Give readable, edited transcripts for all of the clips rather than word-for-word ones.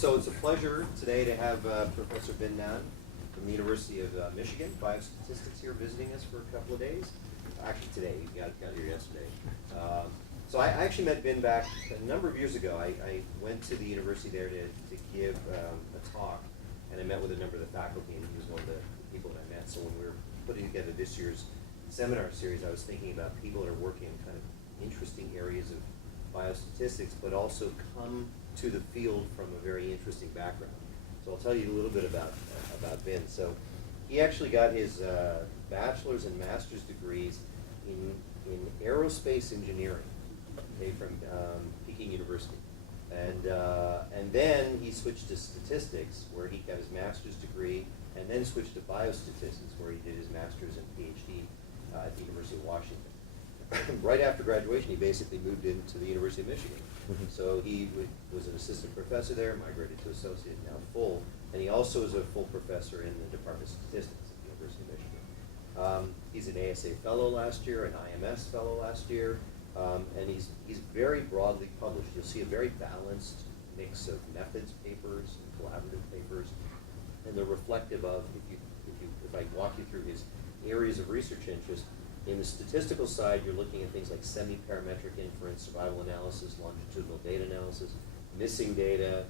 So it's a pleasure today to have Professor Ben Nan from the University of Michigan, Biostatistics, here visiting us for a couple of days. Actually today, you got here yesterday. So I actually met Ben back a number of years ago. I went to the university there to give a talk, and I met with a number of the faculty, and he was one of the people that I met. So when we were putting together this year's seminar series, I was thinking about people that are working in kind of interesting areas of biostatistics, but also come to the field from a very interesting background. So I'll tell you a little bit about Ben. So he actually got his bachelor's and master's degrees in aerospace engineering, okay, from Peking University. And then he switched to statistics, where he got his master's degree, and then switched to biostatistics, where he did his master's and PhD at the University of Washington. Right after graduation, he basically moved into the University of Michigan. So he was an assistant professor there, migrated to associate, now full, and he also is a full professor in the Department of Statistics at the University of Michigan. He's an ASA fellow last year, an IMS fellow last year, and he's very broadly published. You'll see a very balanced mix of methods papers and collaborative papers, and they're reflective of, if I walk you through his areas of research interest. In the statistical side, you're looking at things like semi-parametric inference, survival analysis, longitudinal data analysis, missing data,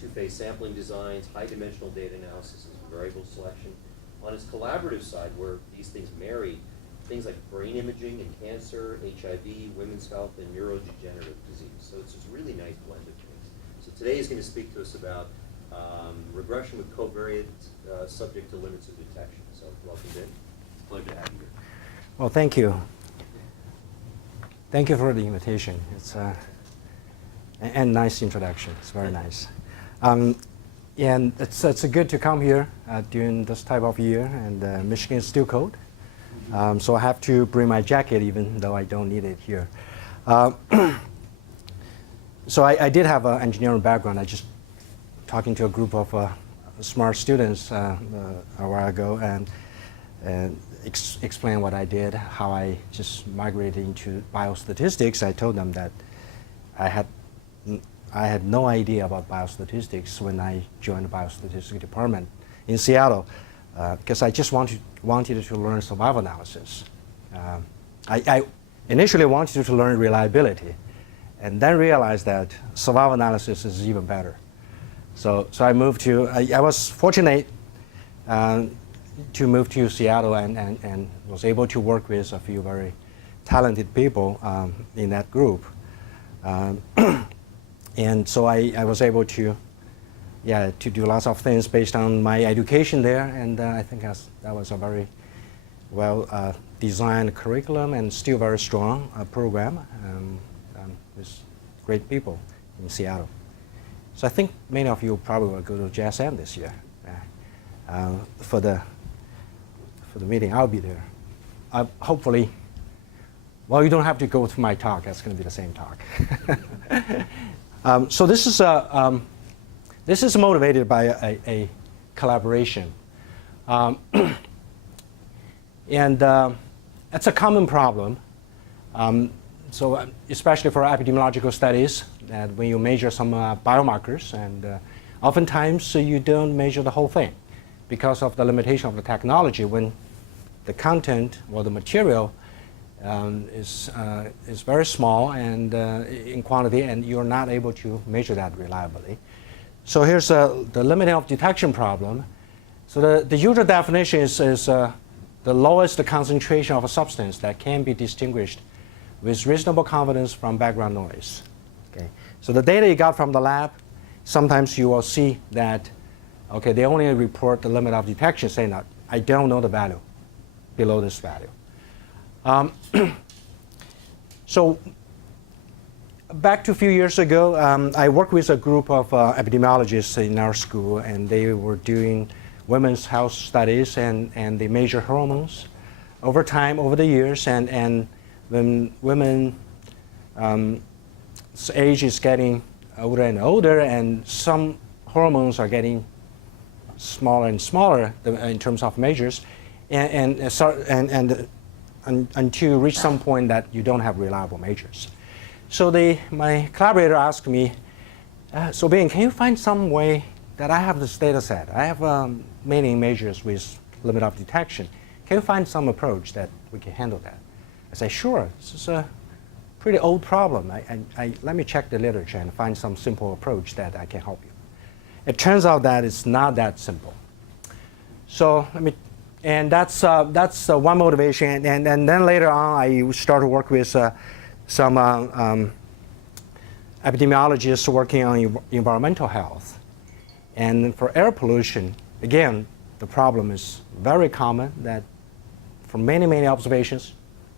two-phase sampling designs, high-dimensional data analysis, and variable selection. On his collaborative side, where these things marry, things like brain imaging and cancer, HIV, women's health, and neurodegenerative disease. So it's this really nice blend of things. So today he's going to speak to us about regression with covariate subject to limits of detection. So welcome, Ben. It's a pleasure to have you here. Well, thank you. Thank you for the invitation. It's and nice introduction. It's very nice. And it's good to come here during this type of year, and Michigan is still cold. So I have to bring my jacket even though I don't need it here. So I did have an engineering background. I just talking to a group of smart students a while ago, and explain what I did, how I just migrated into biostatistics. I told them that I had no idea about biostatistics when I joined the biostatistics department in Seattle, because I just wanted to learn survival analysis. I initially wanted to learn reliability, and then realized that survival analysis is even better. So I moved to, I was fortunate to move to Seattle and was able to work with a few very talented people in that group. And so I was able to do lots of things based on my education there, and I think that was a very well designed curriculum and still very strong program with great people in Seattle. So I think many of you probably will go to JSM this year for the meeting. I'll be there. Hopefully, well, you don't have to go to my talk. That's going to be the same talk. So this is motivated by a collaboration, and it's a common problem. So especially for epidemiological studies, that when you measure some biomarkers, and oftentimes you don't measure the whole thing because of the limitation of the technology. When the content or the material is very small and in quantity, and you're not able to measure that reliably. So here's the limit of detection problem. So the usual definition is the lowest concentration of a substance that can be distinguished with reasonable confidence from background noise. Okay. So the data you got from the lab, sometimes you will see that, okay, they only report the limit of detection, saying that I don't know the value below this value. So back to a few years ago, I worked with a group of epidemiologists in our school, and they were doing women's health studies, and they measure hormones over time, over the years, and when women's age is getting older and older, and some hormones are getting smaller and smaller in terms of measures, and until you reach some point that you don't have reliable measures. So my collaborator asked me So Ben, can you find some way that I have this data set? I have many measures with limit of detection. Can you find some approach that we can handle that? I say, sure, this is a pretty old problem. Let me check the literature and find some simple approach that I can help you. It turns out that it's not that simple. So and that's one motivation. And then later on, I started to work with some epidemiologists working on environmental health. And for air pollution, again, the problem is very common that from many, many observations,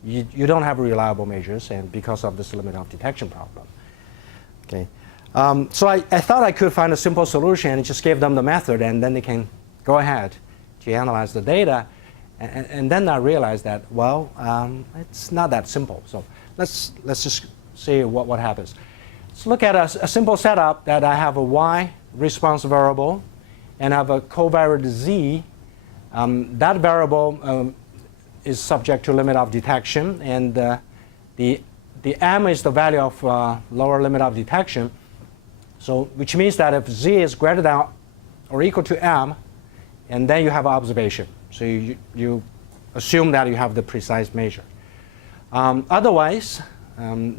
you don't have reliable measures, and because of this limit of detection problem. Okay. So I thought I could find a simple solution and just give them the method, and then they can go ahead to analyze the data. And then I realized that, well, it's not that simple. So let's just see what happens. Let's look at a simple setup that I have a y response variable and I have a covariate z. That variable is subject to limit of detection, and the m is the value of lower limit of detection. So which means that if z is greater than or equal to m, and then you have observation. So you assume that you have the precise measure. Otherwise,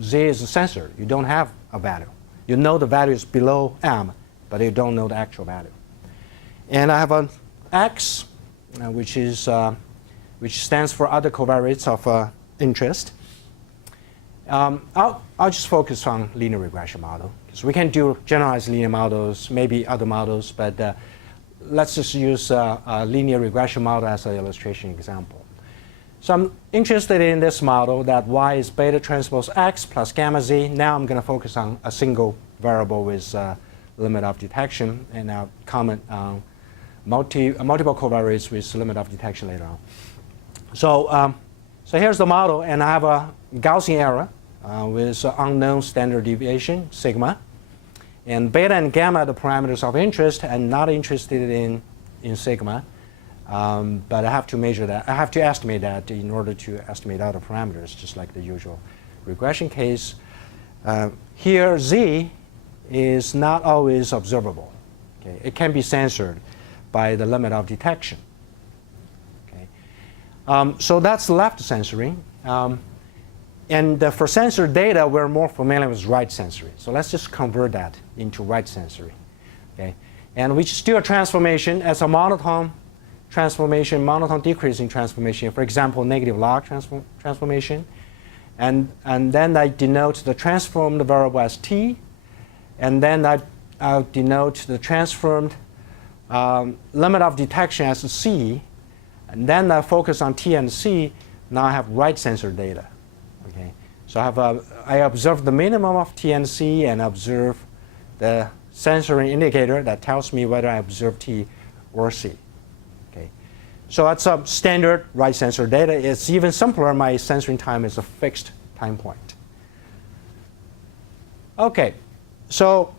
z is censored. You don't have a value. You know the value is below m, but you don't know the actual value. And I have an x, which stands for other covariates of interest. I'll just focus on linear regression model, because we can do generalized linear models, maybe other models, but let's just use a linear regression model as an illustration example. So I'm interested in this model that y is beta transpose x plus gamma z. Now I'm going to focus on a single variable with limit of detection, and I'll comment on multiple covariates with limit of detection later on. So, so here's the model, and I have a Gaussian error with unknown standard deviation, sigma. And beta and gamma are the parameters of interest. I'm not interested in sigma, but I have to measure that. I have to estimate that in order to estimate other parameters, just like the usual regression case. Here, z is not always observable. Okay? It can be censored by the limit of detection. Okay? So that's left censoring. And for censored data, we're more familiar with right censoring. So let's just convert that into right censoring. Okay? And we just do a transformation as a monotone transformation, monotone decreasing transformation. For example, negative log transformation. And then I denote the transformed variable as t. And then I'll denote the transformed limit of detection as c. And then I focus on t and c. Now I have right censored data. Okay. So I observe the minimum of t and c, and observe the censoring indicator that tells me whether I observe t or c. Okay. So that's a standard right censored data. It's even simpler. My censoring time is a fixed time point. Okay. So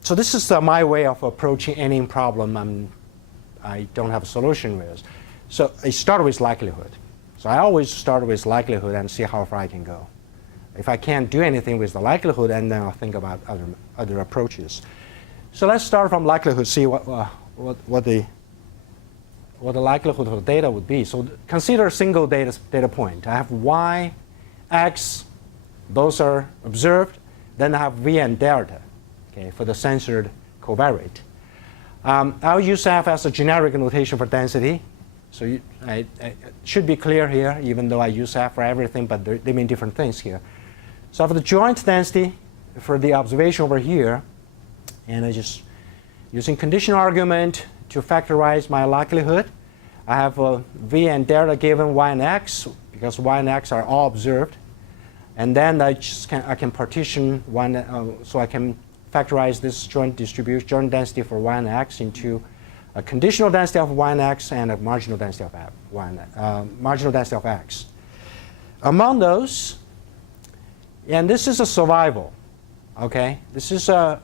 so this is my way of approaching any problem I don't have a solution with. So I start with likelihood. So I always start with likelihood and see how far I can go. If I can't do anything with the likelihood, and then I'll think about other approaches. So let's start from likelihood, see what the likelihood of the data would be. So consider a single data point. I have y, x, those are observed. Then I have v and delta, okay, for the censored covariate. I'll use f as a generic notation for density. So it should be clear here, even though I use f for everything, but they mean different things here. So for the joint density, for the observation over here, and I just using conditional argument to factorize my likelihood, I have v and delta given y and x, because y and x are all observed. And then I can partition one, so I can factorize this joint density for y and x into a conditional density of y and x and a marginal density of marginal density of x. Among those, and this is a survival, okay? This is a,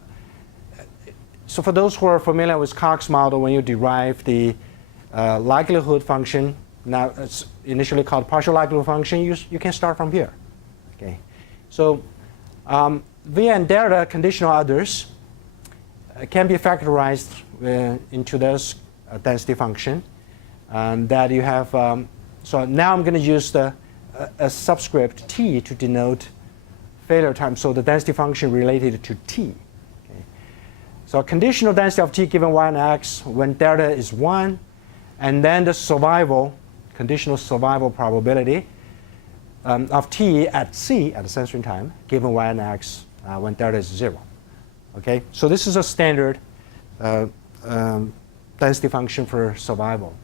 so for those who are familiar with Cox model, when you derive the likelihood function, now it's initially called partial likelihood function, you can start from here, okay? So V and delta conditional others can be factorized into this density function that you have. So now I'm going to use a subscript t to denote failure time. So the density function related to t. Okay. So conditional density of t given y and x when delta is 1, and then the conditional survival probability of t at c, at the censoring time, given y and x when delta is 0. Okay, so this is a standard density function for survival,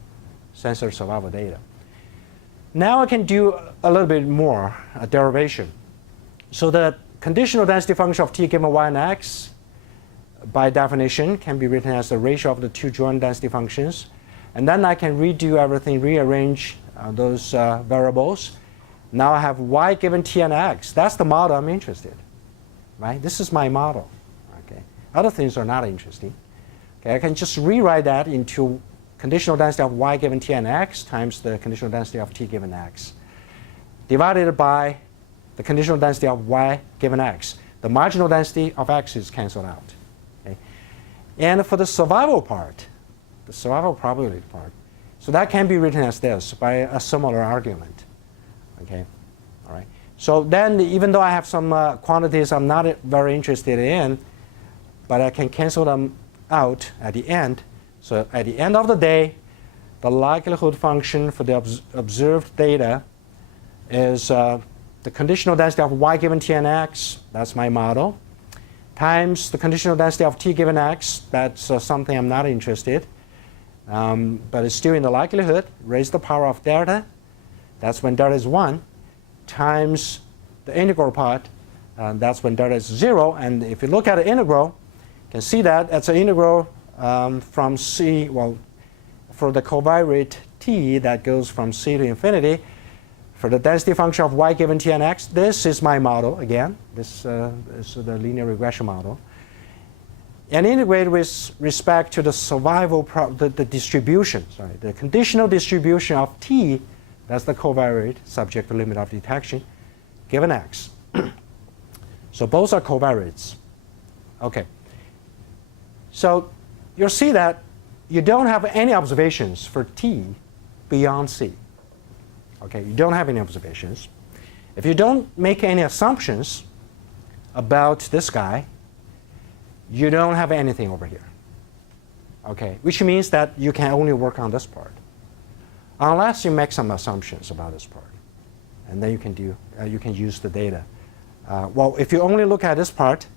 sensor survival data. Now I can do a little bit more derivation. So the conditional density function of t given y and x, by definition, can be written as the ratio of the two joint density functions. And then I can redo everything, rearrange those variables. Now I have y given t and x. That's the model I'm interested in, right? This is my model. Okay. Other things are not interesting. Okay, I can just rewrite that into conditional density of y given t and x times the conditional density of t given x, divided by the conditional density of y given x. The marginal density of x is canceled out. Okay. And for the survival part, the survival probability part, so that can be written as this by a similar argument. Okay, all right. So then, even though I have some quantities I'm not very interested in, but I can cancel them out at the end. So at the end of the day, the likelihood function for the observed data is the conditional density of y given t and x, that's my model, times the conditional density of t given x, that's something I'm not interested in, but it's still in the likelihood, raise the power of delta, that's when delta is 1, times the integral part, that's when delta is 0. And if you look at the integral, you can see that it's an integral from c, well, for the covariate t that goes from c to infinity. For the density function of y given t and x, this is my model again. This is the linear regression model. And integrate with respect to the survival, the distribution, sorry, the conditional distribution of t, that's the covariate subject to limit of detection, given x. So both are covariates. Okay. So you'll see that you don't have any observations for t beyond c. Okay, you don't have any observations. If you don't make any assumptions about this guy, you don't have anything over here. Okay, which means that you can only work on this part, unless you make some assumptions about this part, and then you can use the data. Well, if you only look at this part,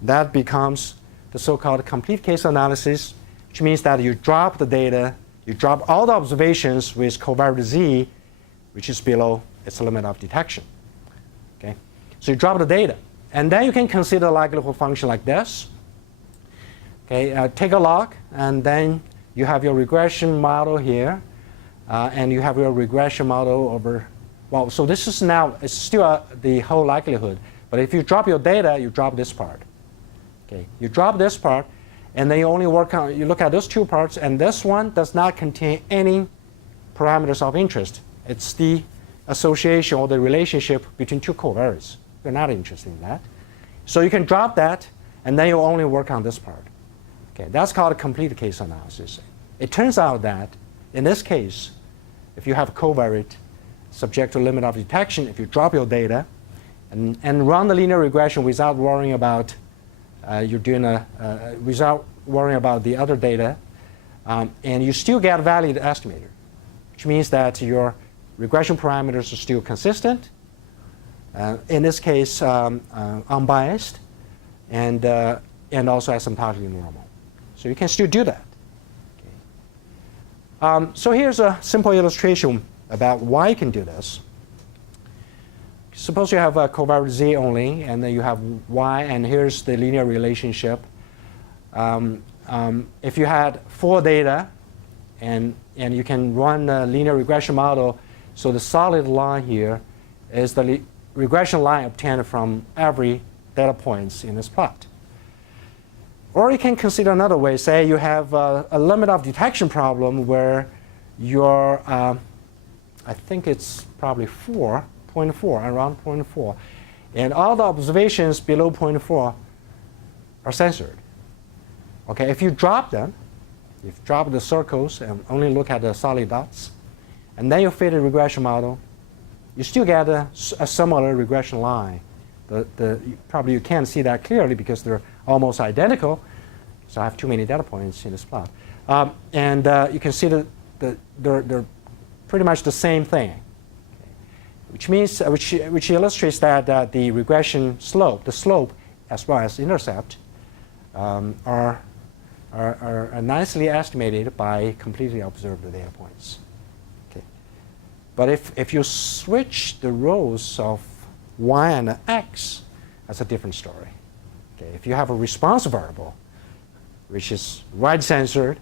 that becomes the so-called complete case analysis, which means that you drop the data, you drop all the observations with covariate z, which is below its limit of detection. Okay, so you drop the data, and then you can consider a likelihood function like this. Okay, take a log, and then you have your regression model here, and you have your regression model over. Well, so this is now, it's still the whole likelihood, but if you drop your data, you drop this part. Okay, you drop this part, and then you only you look at those two parts, and this one does not contain any parameters of interest. It's the association or the relationship between two covariates. You're not interested in that. So you can drop that, and then you only work on this part. Okay, that's called a complete case analysis. It turns out that in this case, if you have a covariate subject to limit of detection, if you drop your data and run the linear regression without worrying about without worrying about the other data, and you still get a valid estimator, which means that your regression parameters are still consistent. In this case, unbiased, and also asymptotically normal. So you can still do that. Okay. So here's a simple illustration about why you can do this. Suppose you have a covariate z only, and then you have y, and here's the linear relationship. If you had 4 data, and you can run a linear regression model, so the solid line here is the regression line obtained from every data points in this plot. Or you can consider another way. Say you have a limit of detection problem where your, I think it's probably 0.4, around 0.4. And all the observations below 0.4 are censored. Okay, if you drop them, if you drop the circles and only look at the solid dots, and then you fit a regression model, you still get a similar regression line. Probably you can't see that clearly because they're almost identical. So I have too many data points in this plot. And you can see that they're pretty much the same thing, which means which illustrates that the regression slope, the slope as well as intercept, are nicely estimated by completely observed data points. Okay. But if you switch the rows of y and x, that's a different story. Okay. If you have a response variable, which is right censored,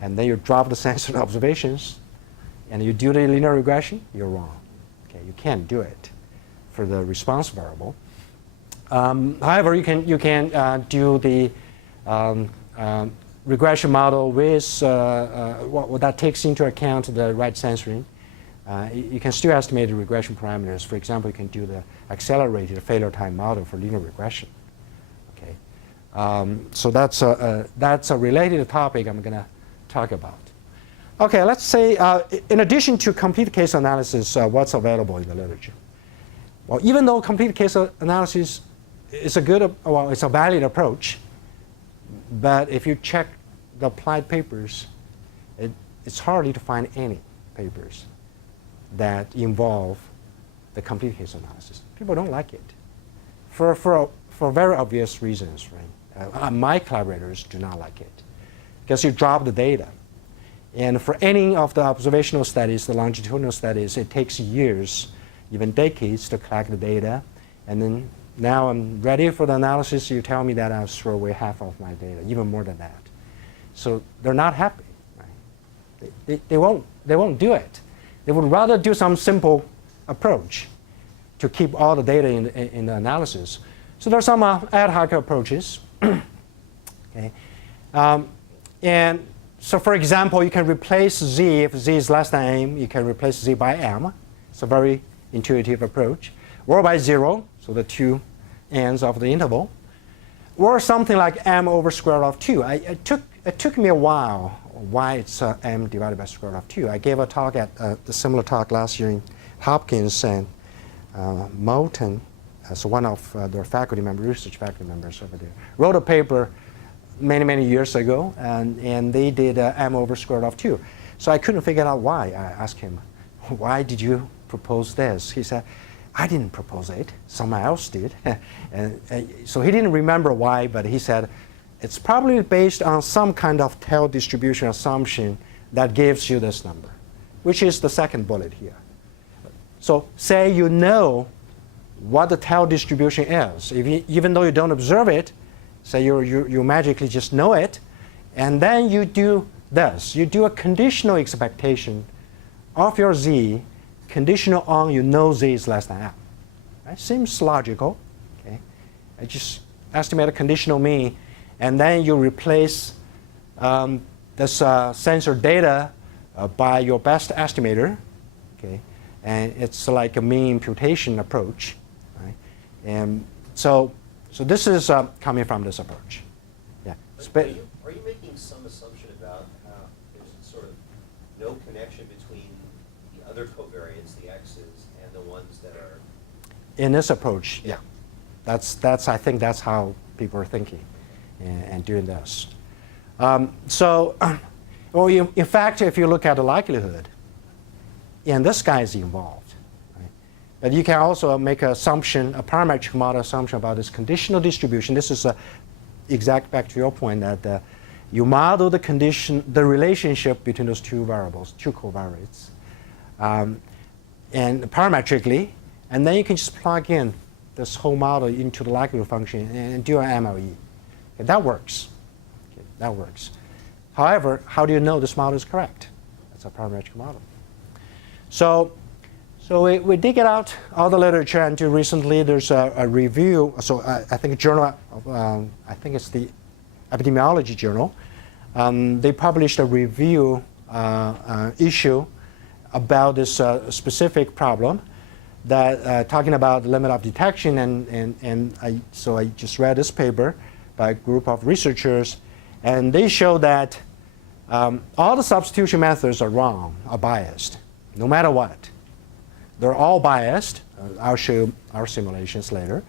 and then you drop the censored observations, and you do the linear regression, you're wrong. Okay, you can't do it for the response variable. However, you can do the regression model with what that takes into account the right censoring. You can still estimate the regression parameters. For example, you can do the accelerated failure time model for linear regression. Okay, so that's a related topic I'm going to talk about. Okay, let's say in addition to complete case analysis, what's available in the literature? Well, even though complete case analysis is it's a valid approach, but if you check the applied papers, it's hardly to find any papers that involve the complete case analysis. People don't like it for very obvious reasons, right? My collaborators do not like it because you drop the data. And for any of the observational studies, the longitudinal studies, it takes years, even decades, to collect the data. And then now I'm ready for the analysis. You tell me that I'll throw away half of my data, even more than that. So they're not happy. Right? They won't do it. They would rather do some simple approach to keep all the data in the analysis. So there are some ad hoc approaches. Okay. And so for example, you can replace z, if z is less than m, you can replace z by m. It's a very intuitive approach. Or by 0, so the two ends of the interval. Or something like m over square root of 2. It took me a while why it's m divided by square root of 2. I gave a talk at the similar talk last year in Hopkins, and Moulton, so one of their faculty members, research faculty members over there, wrote a paper many years ago, and they did m over square root of 2. So I couldn't figure out why. I asked him, why did you propose this? He said, I didn't propose it. Someone else did. and so he didn't remember why, but he said, it's probably based on some kind of tail distribution assumption that gives you this number, which is the second bullet here. So say you know what the tail distribution is. Even though you don't observe it, say you magically just know it, and then you do this. You do a conditional expectation of your z, conditional on you know z is less than m. That seems logical. Okay? I just estimate a conditional mean, and then you replace this sensor data by your best estimator. Okay? And it's like a mean imputation approach. Right? And so this is coming from this approach. Yeah. Are you making some assumption about how there's sort of no connection between the other covariants, the x's, and the ones that are? In this approach, yeah. I think that's how people are thinking and doing this. Well, in fact, if you look at the likelihood, and this guy is involved. Right? But you can also make an assumption, a parametric model assumption about this conditional distribution. This is exact back to your point that you model the relationship between those two variables, two covariates, and parametrically, and then you can just plug in this whole model into the likelihood function and do an MLE. Okay, that works. Okay, that works. However, how do you know this model is correct? That's a parametric model. So we dig it out all the literature, and recently there's a review. So I think a journal, I think it's the Epidemiology Journal. They published a review issue about this specific problem. that talking about the limit of detection, so I just read this paper by a group of researchers, and they show that all the substitution methods are wrong, are biased, no matter what. They're all biased. I'll show you our simulations later.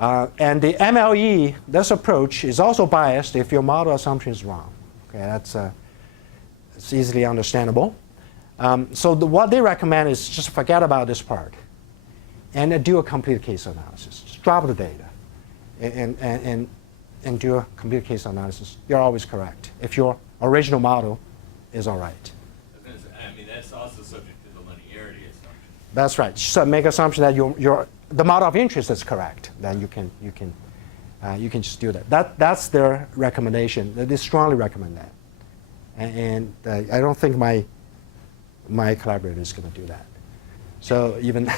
And the MLE, this approach, is also biased if your model assumption is wrong. Okay, it's easily understandable. So what they recommend is just forget about this part and do a complete case analysis. Just drop the data and do a complete case analysis. You're always correct if your original model is all right. I mean, that's also subject to the linearity assumption. That's right. So make assumption that the model of interest is correct. Then you can just do that. That's their recommendation. They strongly recommend that. And I don't think my collaborator is going to do that. So even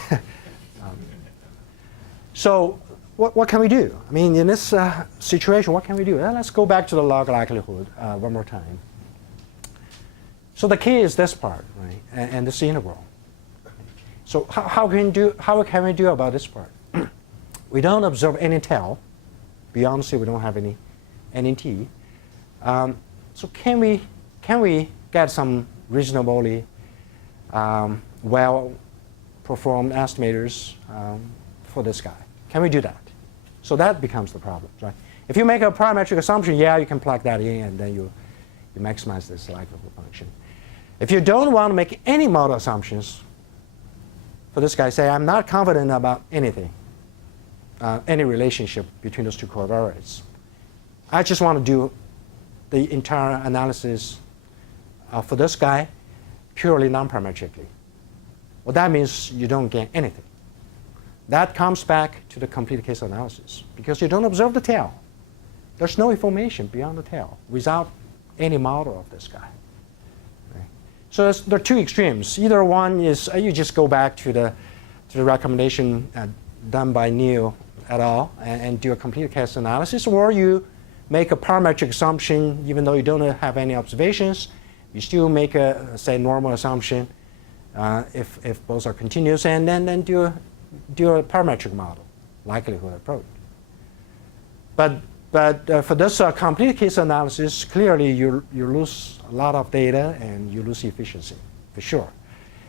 so, what can we do? I mean, in this situation, what can we do? Well, let's go back to the log likelihood one more time. So the key is this part, right, and this integral. So how can we do about this part? We don't observe any tail. Beyond C, we don't have any t. So can we get some reasonably well-performed estimators for this guy? Can we do that? So that becomes the problem, right? If you make a parametric assumption, yeah, you can plug that in, and then you maximize this likelihood function. If you don't want to make any model assumptions for this guy, say I'm not confident about anything, any relationship between those two covariates. I just want to do the entire analysis for this guy purely non-parametrically. Well, that means you don't get anything. That comes back to the complete case analysis because you don't observe the tail. There's no information beyond the tail without any model of this guy. Right? So there are two extremes. Either one is you just go back to the recommendation done by Neil et al. And do a complete case analysis, or you make a parametric assumption even though you don't have any observations. You still make a, say, normal assumption if both are continuous, and then do a parametric model, likelihood approach. But for this complete case analysis, clearly you lose a lot of data and you lose efficiency, for sure.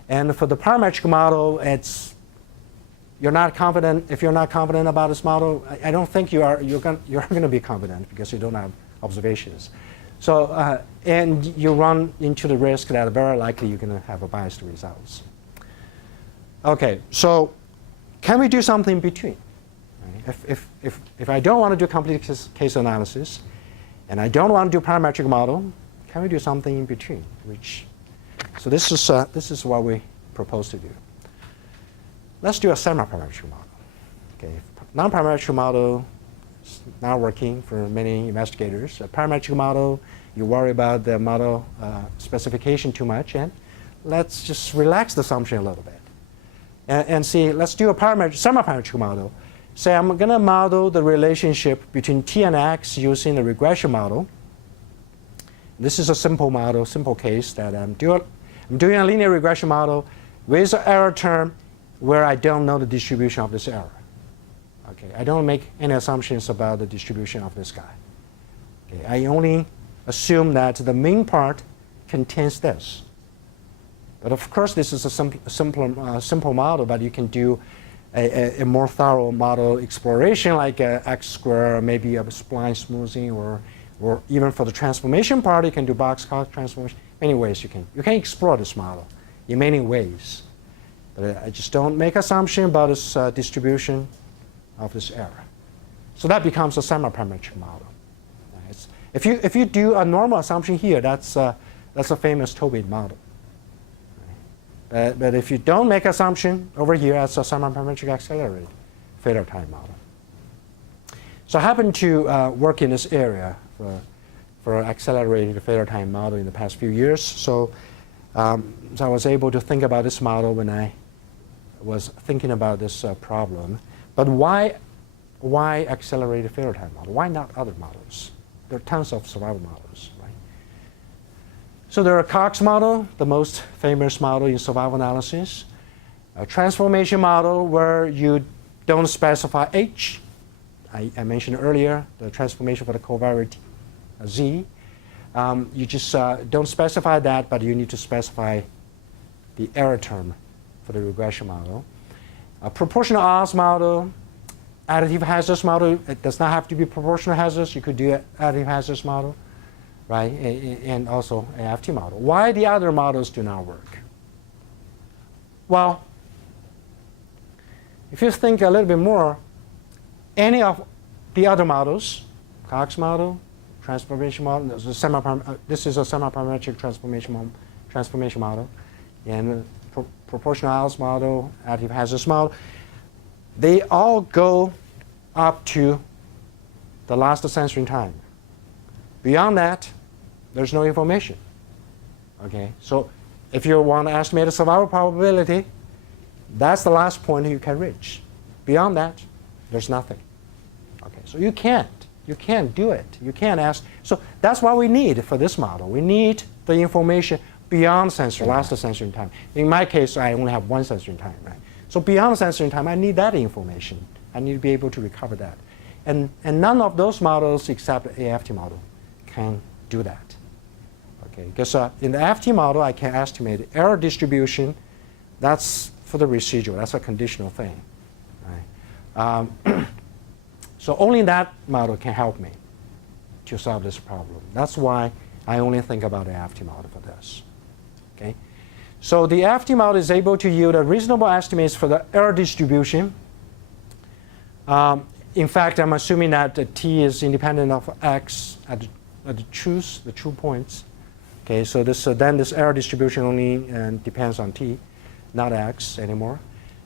And for the parametric model, you're not confident. If you're not confident about this model, I don't think you're going to be confident because you don't have observations. So and you run into the risk that very likely you're going to have a biased results. Okay, so can we do something in between? Right? If I don't want to do complete case analysis, and I don't want to do parametric model, can we do something in between? So this is what we propose to do. Let's do a semi-parametric model. Okay, non-parametric model is not working for many investigators. A parametric model, you worry about the model specification too much, and let's just relax the assumption a little bit. And see, let's do a semi-parametric model. Say I'm going to model the relationship between t and x using the regression model. This is a simple model, simple case that I'm doing a linear regression model with an error term where I don't know the distribution of this error. Okay, I don't make any assumptions about the distribution of this guy. Okay, I only assume that the mean part contains this. But of course, this is a simple model, but you can do a more thorough model exploration, like x square, maybe a spline smoothing, or even for the transformation part, you can do box-Cox transformation. Many ways you can explore this model in many ways. But I just don't make assumption about this distribution of this error. So that becomes a semi-parametric model. If you do a normal assumption here, that's a famous Tobit model. But if you don't make assumption over here, that's a semi-parametric accelerated failure time model. So I happen to work in this area for accelerated failure time model in the past few years. So I was able to think about this model when I was thinking about this problem. But why accelerated failure time model? Why not other models? There are tons of survival models, right? So there are Cox model, the most famous model in survival analysis. A transformation model where you don't specify H. I mentioned earlier the transformation for the covariate Z. You just don't specify that, but you need to specify the error term for the regression model. A proportional odds model, additive hazards model, it does not have to be proportional hazards. You could do an additive hazards model, right? And also an AFT model. Why the other models do not work? Well, if you think a little bit more, any of the other models, Cox model, transformation model, this is a semi-parametric transformation model, and proportional odds model, additive hazards model, they all go up to the last sensing time. Beyond that, there's no information. Okay, so if you want to estimate the survival probability, that's the last point you can reach. Beyond that, there's nothing. Okay, so you can't do it. You can't ask. So that's what we need for this model. We need the information beyond sensing, last sensing time. In my case, I only have one sensing time, right? So beyond sensing time, I need that information. I need to be able to recover that. And none of those models except the AFT model can do that. Okay, because in the AFT model, I can estimate error distribution. That's for the residual. That's a conditional thing. Right? So only that model can help me to solve this problem. That's why I only think about the AFT model for this. Okay? So the AFT model is able to yield a reasonable estimates for the error distribution. In fact, I'm assuming that the t is independent of x at the true points. Okay, so then this error distribution only depends on t, not x anymore.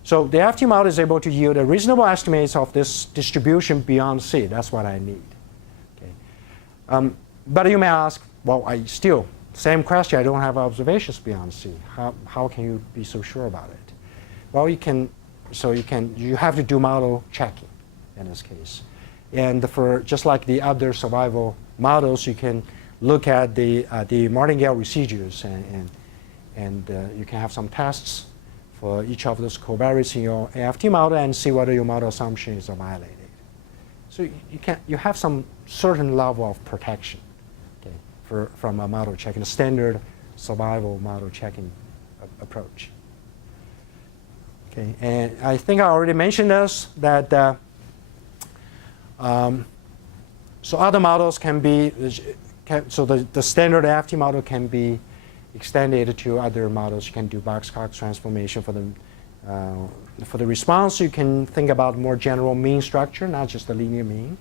So the AFT model is able to yield a reasonable estimates of this distribution beyond c. That's what I need. Okay. But you may ask, well, same question. I don't have observations beyond c. How can you be so sure about it? Well, you have to do model checking in this case. And for just like the other survival models, you can look at the martingale residues, and you can have some tests for each of those covariates in your AFT model and see whether your model assumptions are violated. So you have some certain level of protection, okay, from a model checking, a standard survival model checking approach. Okay, and I think I already mentioned this, that so other models can be, so the standard AFT model can be extended to other models. You can do box-Cox transformation for the response. You can think about more general mean structure, not just the linear mean.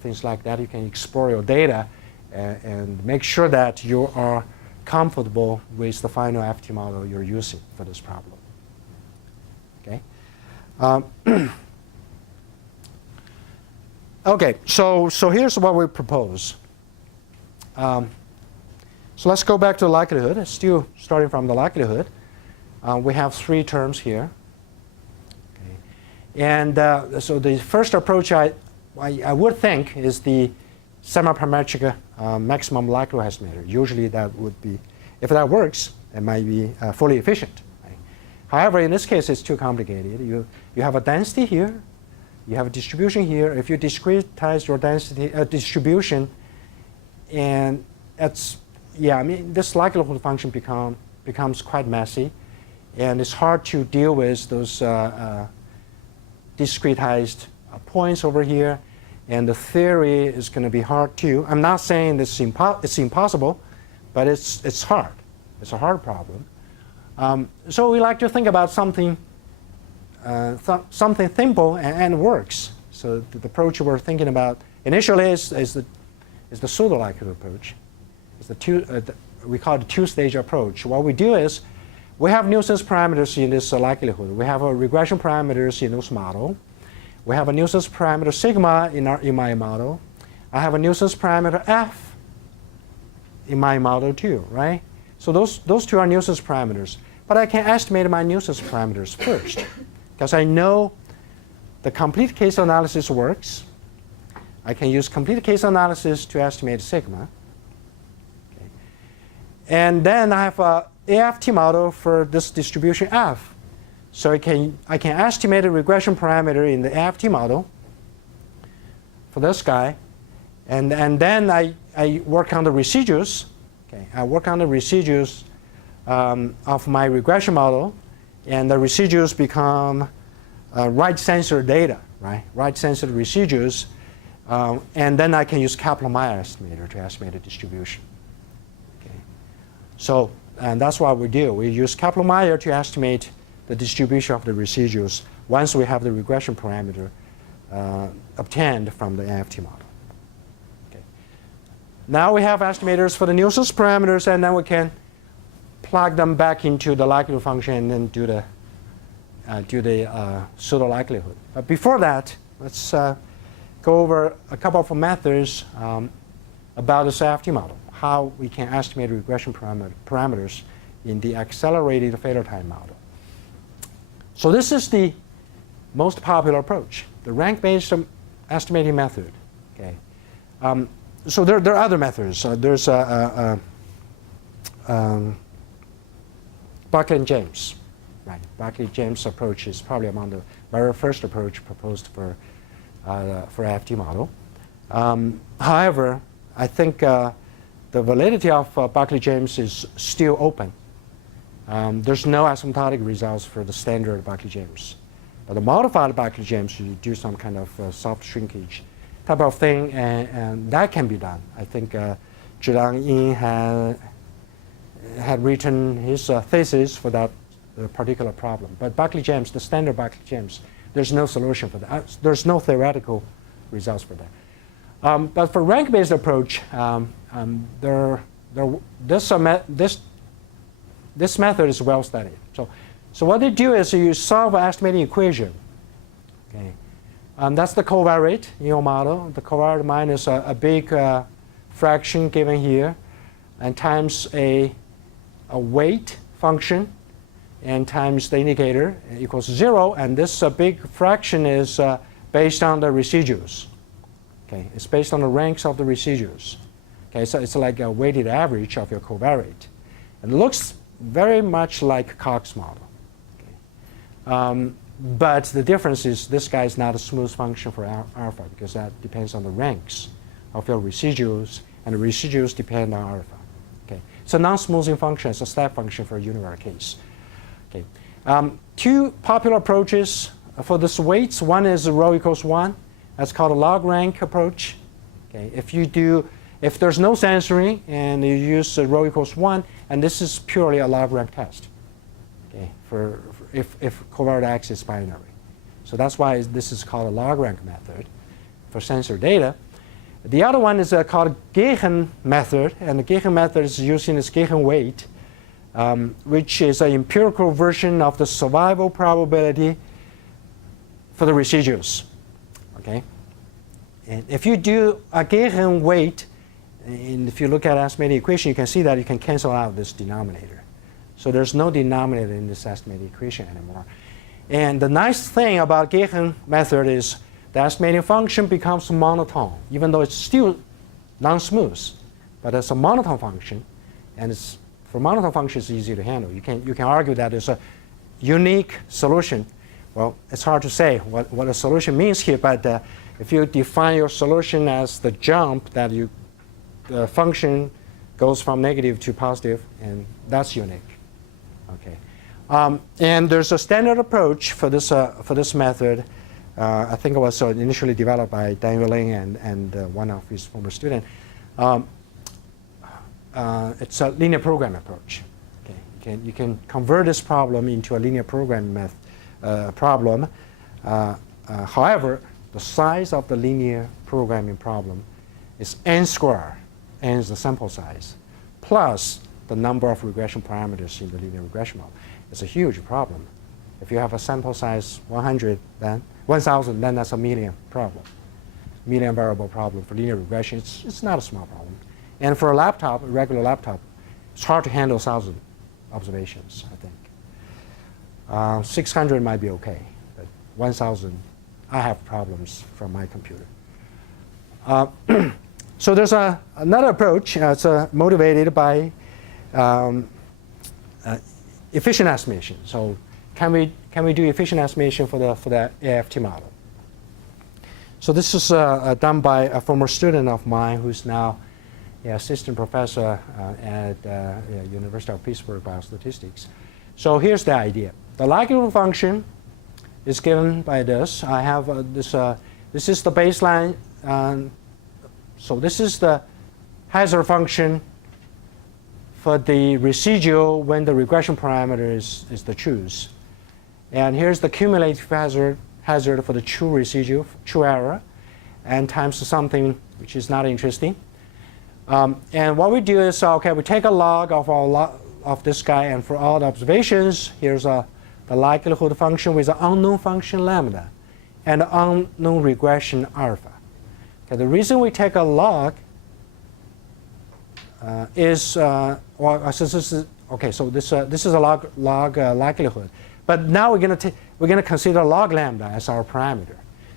Things like that. You can explore your data and make sure that you are comfortable with the final AFT model you're using for this problem. Okay. Okay. So here's what we propose. So let's go back to the likelihood. Still starting from the likelihood. We have three terms here. Okay. And so the first approach I would think is the semi-parametric maximum likelihood estimator. Usually that would be, if that works, it might be fully efficient. Right? However, in this case, it's too complicated. You have a density here. You have a distribution here. If you discretize your density distribution, and this likelihood function becomes quite messy, and it's hard to deal with those discretized points over here, and the theory is going to be hard too. I'm not saying it's impossible, but it's hard. It's a hard problem. So we like to think about something simple and works. So the approach we're thinking about initially is the pseudo likelihood approach. We call it the two-stage approach. What we do is we have nuisance parameters in this likelihood. We have a regression parameters in this model. We have a nuisance parameter sigma in my model. I have a nuisance parameter f in my model too, right? So those two are nuisance parameters. But I can estimate my nuisance parameters first, because I know the complete case analysis works. I can use complete case analysis to estimate sigma. And then I have AFT model for this distribution F. So I can estimate a regression parameter in the AFT model for this guy. And then I work on the residues. Okay, I work on the residues of my regression model. And the residues become right sensor data, right? Right sensor residues. And then I can use Kaplan-Meier estimator to estimate the distribution. Okay. So, and that's what we do. We use Kaplan-Meier to estimate the distribution of the residues once we have the regression parameter obtained from the AFT model. Okay. Now we have estimators for the Nielsen's parameters, and then we can plug them back into the likelihood function and then do the pseudo likelihood. But before that, let's go over a couple of methods about this AFT model, how we can estimate regression parameters in the accelerated failure time model. So this is the most popular approach, the rank-based estimating method. Okay. So there are other methods. There's Buckley and James. Right. Buckley-James approach is probably among the very first approach proposed for AFT model. However, I think the validity of Buckley-James is still open. There's no asymptotic results for the standard Buckley-James. But the modified Buckley-James, you do some kind of soft shrinkage type of thing, and that can be done. I think Zhang Yin had written his thesis for that particular problem. But Buckley-James, the standard Buckley-James, there's no solution for that. There's no theoretical results for that. But for rank-based approach, this method is well studied. So what they do is you solve an estimating equation. Okay, that's the covariate in your model. The covariate minus a big fraction given here, and times a weight function, and times the indicator equals 0. And this big fraction is based on the residues. Okay, it's based on the ranks of the residues. Okay, so it's like a weighted average of your covariate. It looks very much like Cox model. Okay. But the difference is this guy is not a smooth function for alpha, because that depends on the ranks of your residues, and the residues depend on alpha. Okay. It's a non-smoothing function. It's a step function for a univar case. Okay. Two popular approaches for this weights. One is rho equals 1. That's called a log rank approach. Okay. If there's no censoring and you use rho equals 1, and this is purely a log rank test. Okay. For if covariate X is binary. So that's why this is called a log rank method for sensor data. The other one is called Gehen method, and the Gehen method is using this Gehen weight, which is an empirical version of the survival probability for the residues. Okay, and if you do a Gehen weight, and if you look at estimating equation, you can see that you can cancel out this denominator. So there's no denominator in this estimating equation anymore. And the nice thing about Gehen method is the estimating function becomes monotone, even though it's still non-smooth. But it's a monotone function, and for monotone function, it's easy to handle. You can argue that it's a unique solution. Well, it's hard to say what a solution means here, but if you define your solution as the jump that the function goes from negative to positive, and that's unique. Okay, and there's a standard approach for this method. I think it was initially developed by Daniel Ling and one of his former students. It's a linear program approach. Okay, you can convert this problem into a linear program problem. However, the size of the linear programming problem is n squared. N is the sample size, plus the number of regression parameters in the linear regression model. It's a huge problem. If you have a sample size 100, then 1,000, then that's a million problem, million variable problem for linear regression. It's not a small problem. And for a laptop, a regular laptop, it's hard to handle 1,000 observations, I think. 600 might be okay, but 1,000, I have problems from my computer. So there's another approach. It's motivated by efficient estimation. So can we do efficient estimation for the AFT model? So this is done by a former student of mine who's now assistant professor at University of Pittsburgh Biostatistics. So here's the idea. The likelihood function is given by this. I have this. This is the baseline. So this is the hazard function for the residual when the regression parameter is the truth. And here's the cumulative hazard for the true residual, true error, and times something which is not interesting. And what we do is, okay, we take a log of this guy, and for all the observations, here's the likelihood function with an unknown function lambda and an unknown regression alpha. Okay, the reason we take a log is, so this is a log likelihood. But now we're going to consider log lambda as our parameter,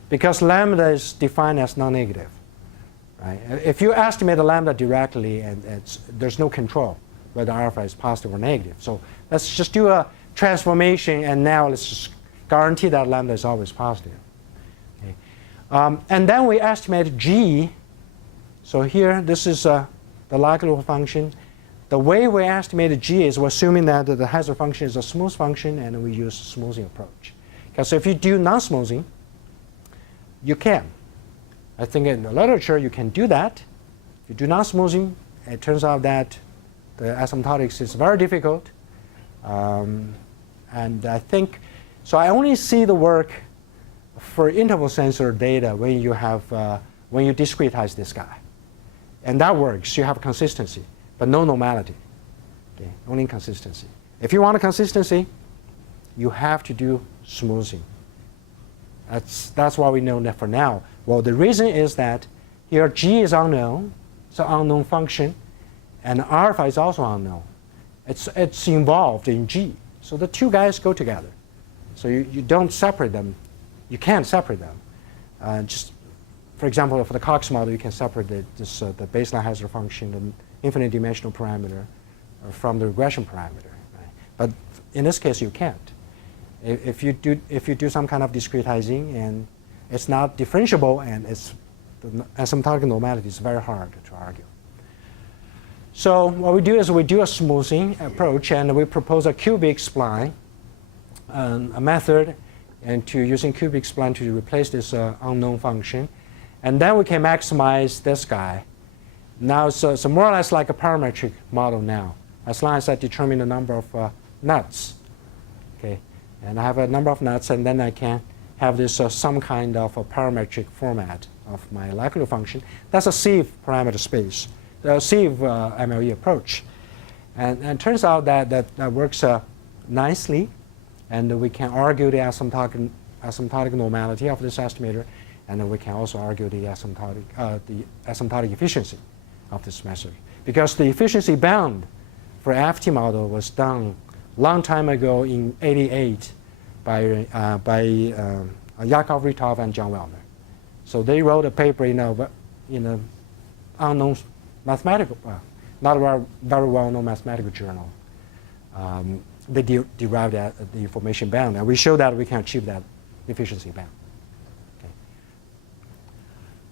because lambda is defined as non-negative. Right? If you estimate the lambda directly, and there's no control whether alpha is positive or negative. So let's just do a transformation, and now let's just guarantee that lambda is always positive. Okay. And then we estimate g. So here, this is the likelihood function. The way we estimate g is we're assuming that the hazard function is a smooth function, and we use a smoothing approach. Because if you do non-smoothing, you can. I think in the literature you can do that. If you do non-smoothing, it turns out that the asymptotics is very difficult. And I think, so I only see the work for interval sensor data when you have, when you discretize this guy. And that works. You have consistency, but no normality. Okay? Only consistency. If you want a consistency, you have to do smoothing. That's why we know that for now. Well, the reason is that here g is unknown. It's an unknown function. And alpha is also unknown. It's involved in g. So the two guys go together. So you don't separate them. You can't separate them. Just, for example, for the Cox model, you can separate the baseline hazard function, the infinite dimensional parameter, from the regression parameter. Right? But in this case, you can't. If you do some kind of discretizing and it's not differentiable, and the asymptotic normality is very hard to argue. So what we do is we do a smoothing approach, and we propose a cubic spline, a method, and using cubic spline to replace this unknown function. And then we can maximize this guy. Now it's more or less like a parametric model now, as long as I determine the number of nuts. Okay. And I have a number of nuts, and then I can have this some kind of a parametric format of my likelihood function. That's a sieve parameter space, the sieve MLE approach. And it turns out that works nicely, and we can argue the asymptotic normality of this estimator, and then we can also argue the asymptotic efficiency of this method. Because the efficiency bound for AFT model was done long time ago in '88 by Yakov Ritov and John Wellner. So they wrote a paper in a unknown mathematical, not a very well-known mathematical journal. They derived the information bound, and we show that we can achieve that efficiency bound. Okay.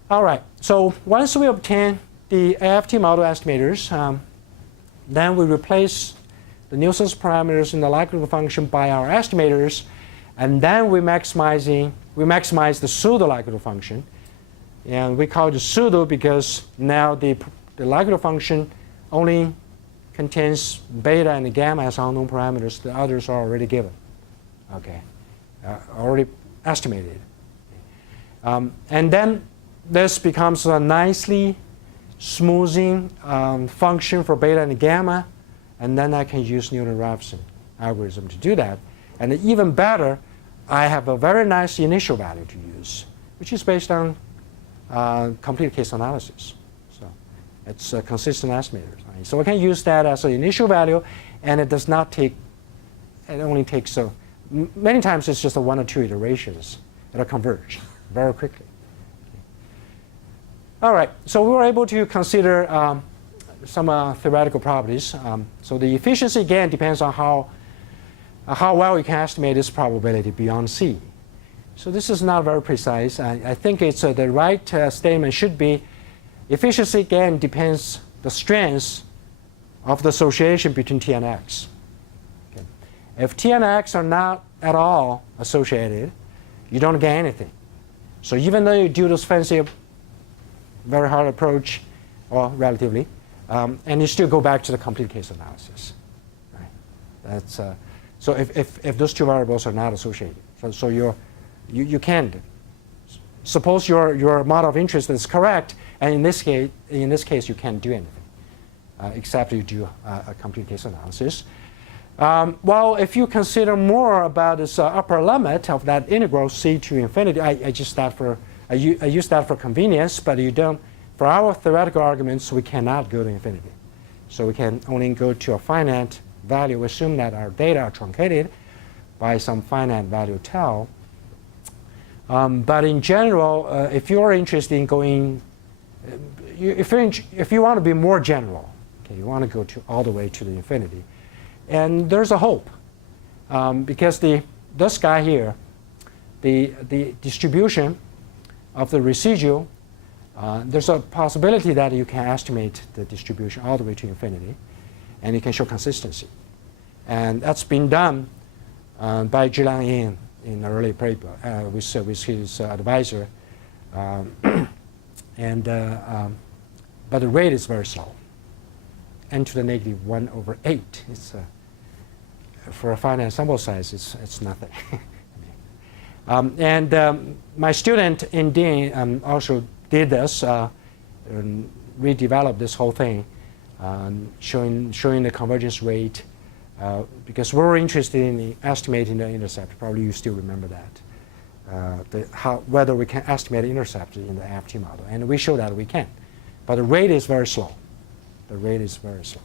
All right. So once we obtain the AFT model estimators, then we replace the nuisance parameters in the likelihood function by our estimators, and then we maximize the pseudo likelihood function, and we call it pseudo because now the likelihood function only contains beta and gamma as unknown parameters. The others are already given, okay, already estimated, and then this becomes a nicely smoothing function for beta and gamma. And then I can use Newton-Raphson algorithm to do that. And even better, I have a very nice initial value to use, which is based on complete case analysis. So it's a consistent estimator. Right? So I can use that as an initial value, and it does not take, it only takes, many times it's just a 1 or 2 iterations. It'll converge very quickly. Okay. All right, so we were able to consider some theoretical properties. So the efficiency again depends on how well you can estimate this probability beyond C. So this is not very precise. I think it's the right statement should be efficiency again depends the strength of the association between T and X. Okay. If T and X are not at all associated, you don't get anything. So even though you do this fancy, very hard approach, or relatively, and you still go back to the complete case analysis. Right? That's, so if those two variables are not associated, so you can't. Suppose your model of interest is correct, and in this case you can't do anything, except you do a complete case analysis. Well, if you consider more about this upper limit of that integral C to infinity, I use that for convenience, but you don't. For our theoretical arguments, we cannot go to infinity. So we can only go to a finite value. We assume that our data are truncated by some finite value tau. But in general, if you're interested in going, if you want to be more general, okay, you want to go all the way to the infinity. And there's a hope, because this guy here, the distribution of the residual, there's a possibility that you can estimate the distribution all the way to infinity, and you can show consistency. And that's been done by Zhilang Yin in an early paper with his advisor. But the rate is very slow. N to the negative 1/8. It's for a finite sample size, it's nothing. My student in Dean also did this, and redeveloped this whole thing, showing the convergence rate, because we're interested in estimating the intercept. Probably you still remember that. Whether we can estimate the intercept in the AFT model, and we show that we can, but the rate is very slow. The rate is very slow.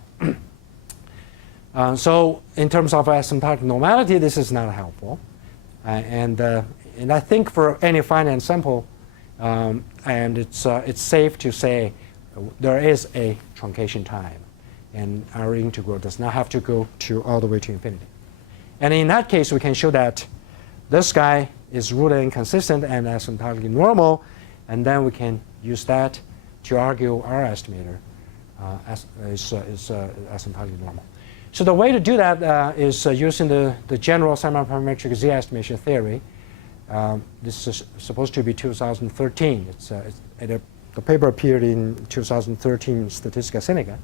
So in terms of asymptotic normality, this is not helpful. And I think for any finite sample, and it's safe to say there is a truncation time, and our integral does not have to go all the way to infinity. And in that case, we can show that this guy is rooted inconsistent and asymptotically normal, and then we can use that to argue our estimator is asymptotically normal. So the way to do that is using the general semi-parametric Z estimation theory. This is supposed to be 2013. The paper appeared in 2013 Statistica Sinica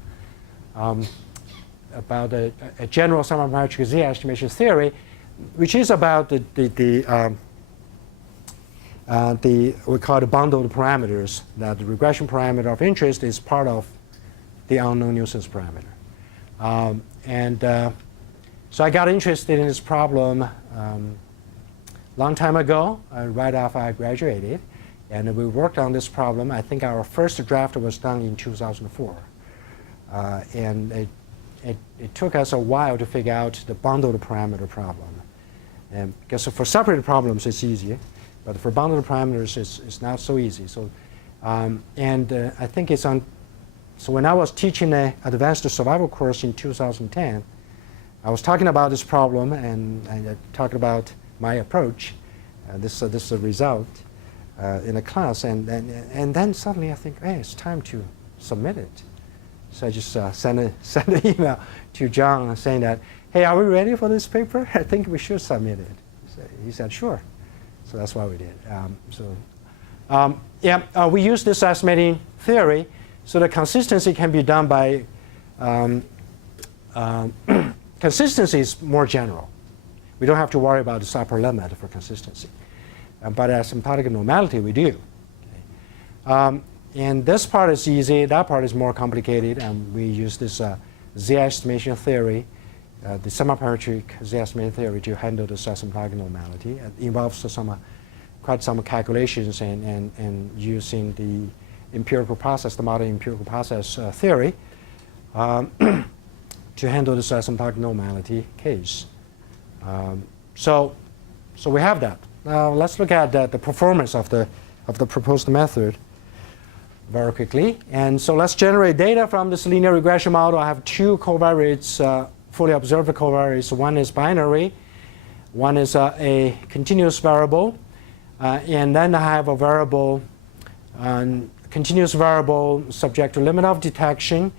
about a general semi-parametric Z estimation theory, which is about we call it bundled parameters, that the regression parameter of interest is part of the unknown nuisance parameter. So I got interested in this problem long time ago, right after I graduated, and we worked on this problem. I think our first draft was done in 2004, and it took us a while to figure out the bundled parameter problem. And because for separated problems it's easy, but for bundled parameters it's not so easy. So, I think it's on. So when I was teaching an advanced survival course in 2010, I was talking about this problem and talking about my approach, this result in a class, and then suddenly I think, hey, it's time to submit it. So I just sent an email to John saying that, hey, are we ready for this paper? I think we should submit it. So he said, sure. So that's what we did. We use this estimating theory. So the consistency can be done by, consistency is more general. We don't have to worry about this upper limit for consistency. But asymptotic normality, we do. Okay. And this part is easy. That part is more complicated. And we use this Z estimation theory, the semi-parametric Z estimation theory to handle this asymptotic normality. It involves quite some calculations and using the empirical process, the modern empirical process theory, to handle this asymptotic normality case. So we have that. Now let's look at the performance of the proposed method. very quickly. And so let's generate data from this linear regression model. I have two covariates, fully observed covariates. One is binary. One is a continuous variable. And then I have a variable, continuous variable subject to limit of detection.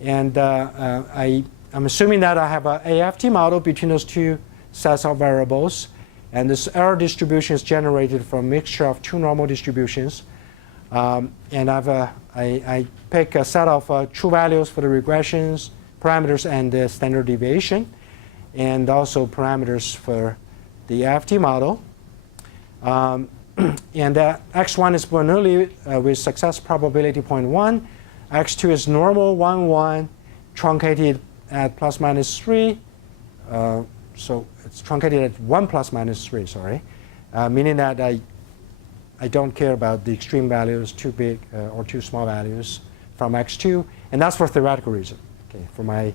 And I'm assuming that I have an AFT model between those two sets of variables. And this error distribution is generated from a mixture of two normal distributions. And I pick a set of true values for the regressions, parameters, and the standard deviation, and also parameters for the AFT model. And x1 is Bernoulli with success probability 0.1. x2 is normal 1, 1, truncated at plus minus 3. So it's truncated at 1 plus minus 3, sorry, meaning that I don't care about the extreme values, too big or too small values from x2. And that's for theoretical reason. Okay, for my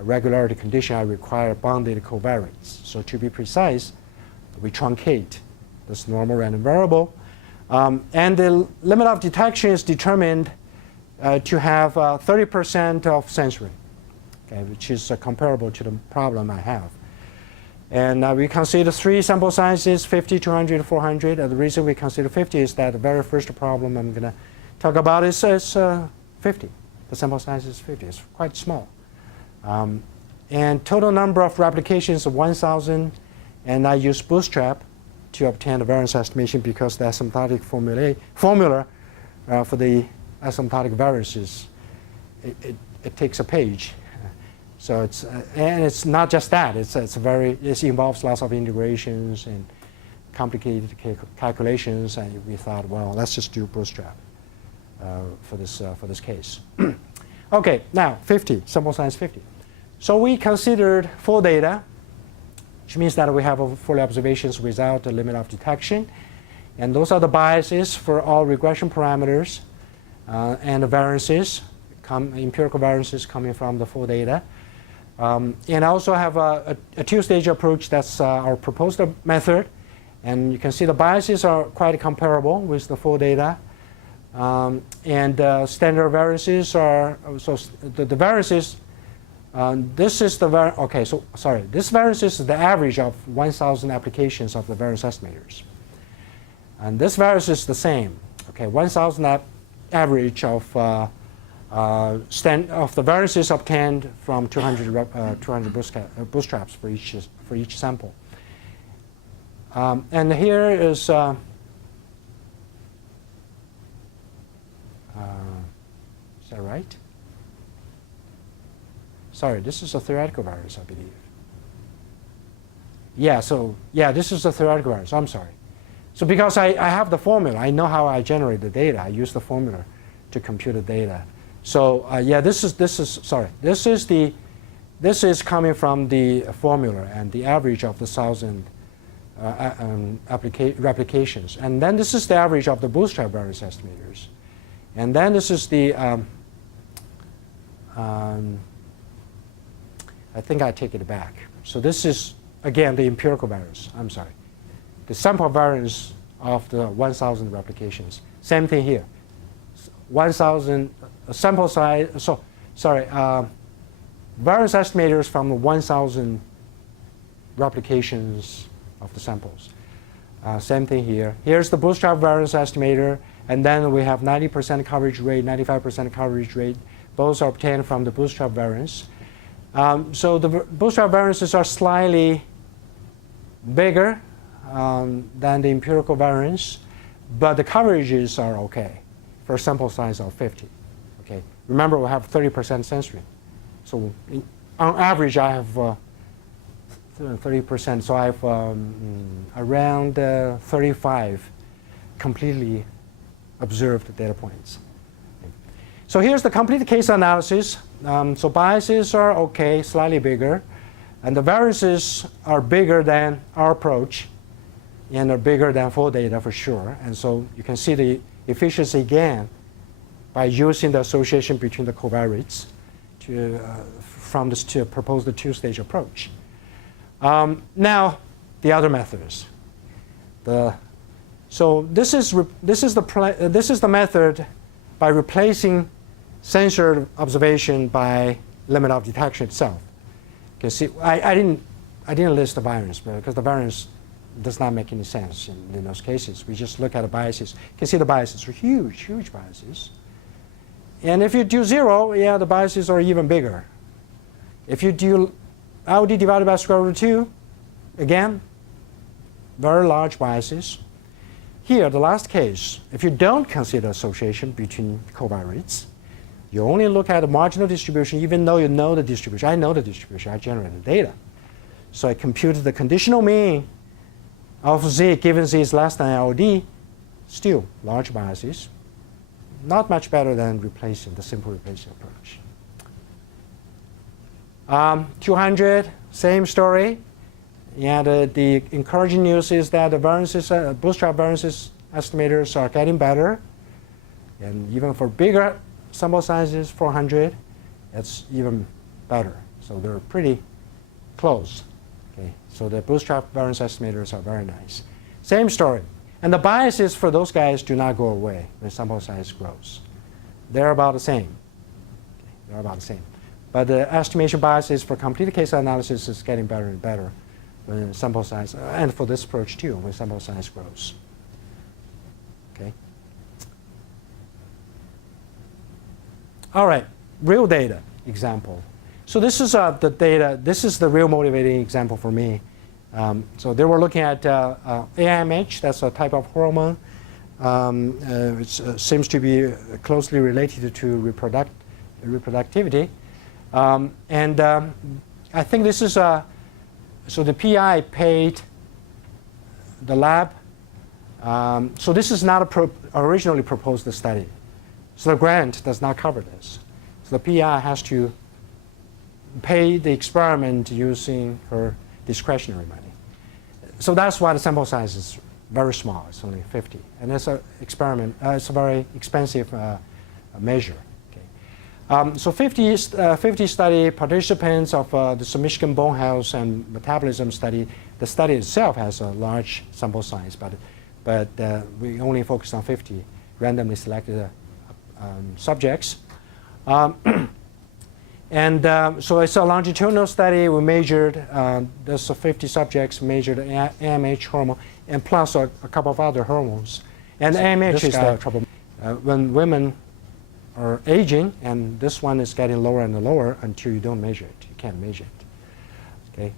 regularity condition, I require bounded covariance. So to be precise, we truncate this normal random variable. And the limit of detection is determined to have 30% of censoring, okay, which is comparable to the problem I have. And we consider three sample sizes, 50, 200, 400. The reason we consider 50 is that the very first problem I'm going to talk about is 50. The sample size is 50. It's quite small. And total number of replications is 1,000. And I use Bootstrap to obtain the variance estimation because the asymptotic formula for the asymptotic variances, it takes a page. So it's and it's not just that. It involves lots of integrations and complicated calculations. And we thought, well, let's just do Bootstrap for this case. Okay, now 50, sample size 50. So we considered full data, which means that we have full observations without the limit of detection. And those are the biases for all regression parameters and the variances, empirical variances coming from the full data. And I also have a two-stage approach. That's our proposed method. And you can see the biases are quite comparable with the full data. And standard variances are, so the variances, this is the, okay, so sorry, this variance is the average of 1,000 applications of the variance estimators. And this variance is the same, okay, 1,000 average of the variances obtained from 200 bootstraps for each sample. And here is that right? Sorry, this is a theoretical variance, I believe. Yeah, so yeah, this is a theoretical variance. I'm sorry. So because I have the formula, I know how I generate the data. I use the formula to compute the data. So yeah, this is coming from the formula and the average of the 1,000 replications. And then this is the average of the bootstrap variance estimators. And then this is the, I think I take it back. So this is, again, the empirical variance. I'm sorry. The sample variance of the 1,000 replications. Same thing here. 1,000 sample size, so sorry, variance estimators from the 1,000 replications of the samples. Same thing here. Here's the bootstrap variance estimator, and then we have 90% coverage rate, 95% coverage rate. Both are obtained from the bootstrap variance. So the bootstrap variances are slightly bigger than the empirical variance, but the coverages are okay for a sample size of 50. Okay. Remember, we have 30% censoring. So on average, I have 30%. So I have around 35 completely observed data points. So here's the complete case analysis. So biases are okay, slightly bigger. And the variances are bigger than our approach and are bigger than full data for sure. And so you can see the efficiency gain by using the association between the covariates from this to propose the two-stage approach. Now, the other methods. So this is the method by replacing sensor observation by limit of detection itself. You can see, I didn't list the variance because the variance does not make any sense in those cases. We just look at the biases. You can see the biases are huge, huge biases. And if you do 0, yeah, the biases are even bigger. If you do LD divided by square root of 2, again, very large biases. Here, the last case, if you don't consider association between covariates, you only look at the marginal distribution, even though you know the distribution. I know the distribution. I generated the data. So I computed the conditional mean of z, given z is less than LD, still large biases. Not much better than replacing the simple replacing approach. 200, same story. And the encouraging news is that the variances, bootstrap variances estimators are getting better. And even for bigger sample sizes, 400, it's even better. So they're pretty close. Okay. So the bootstrap variance estimators are very nice. Same story. And the biases for those guys do not go away when sample size grows. They're about the same. Okay. They're about the same. But the estimation biases for complete case analysis is getting better and better when sample size, and for this approach too, when sample size grows. Okay. All right, real data example. So this is the data. This is the real motivating example for me. So they were looking at AMH. That's a type of hormone. It seems to be closely related to reproductivity. I think this is so the PI paid the lab. So this is not a originally proposed study. So the grant does not cover this. So the PI has to pay the experiment using her discretionary money. So that's why the sample size is very small. It's only 50. And it's an experiment. It's a very expensive measure. Okay. So 50 study participants of the Michigan Bone Health and Metabolism study. The study itself has a large sample size, but we only focused on 50 randomly selected subjects. So it's a longitudinal study. We measured, there's 50 subjects, measured AMH hormone, and plus a couple of other hormones. And so AMH is the trouble. When women are aging, and this one is getting lower and lower until you don't measure it. You can't measure it. Okay.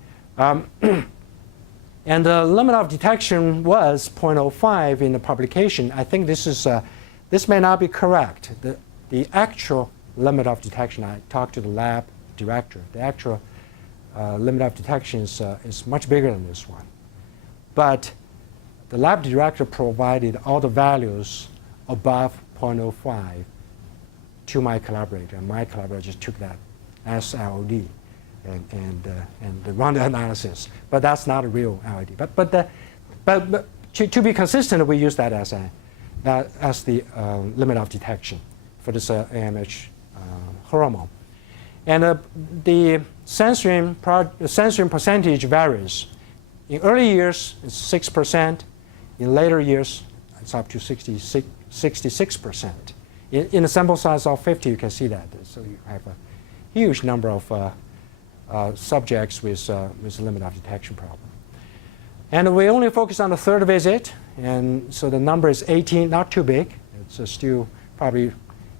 And the limit of detection was 0.05 in the publication. I think this may not be correct. The actual limit of detection, I talked to the lab director. The actual limit of detection is much bigger than this one. But the lab director provided all the values above 0.05 to my collaborator. And my collaborator just took that as LOD and run the analysis. But that's not a real LOD. But to be consistent, we use that as the limit of detection for this AMH hormone. And the censoring percentage varies. In early years, it's 6%. In later years, it's up to 66%. In a sample size of 50, you can see that. So you have a huge number of subjects with limit of detection problem. And we only focus on the third visit, and so the number is 18, not too big. It's still probably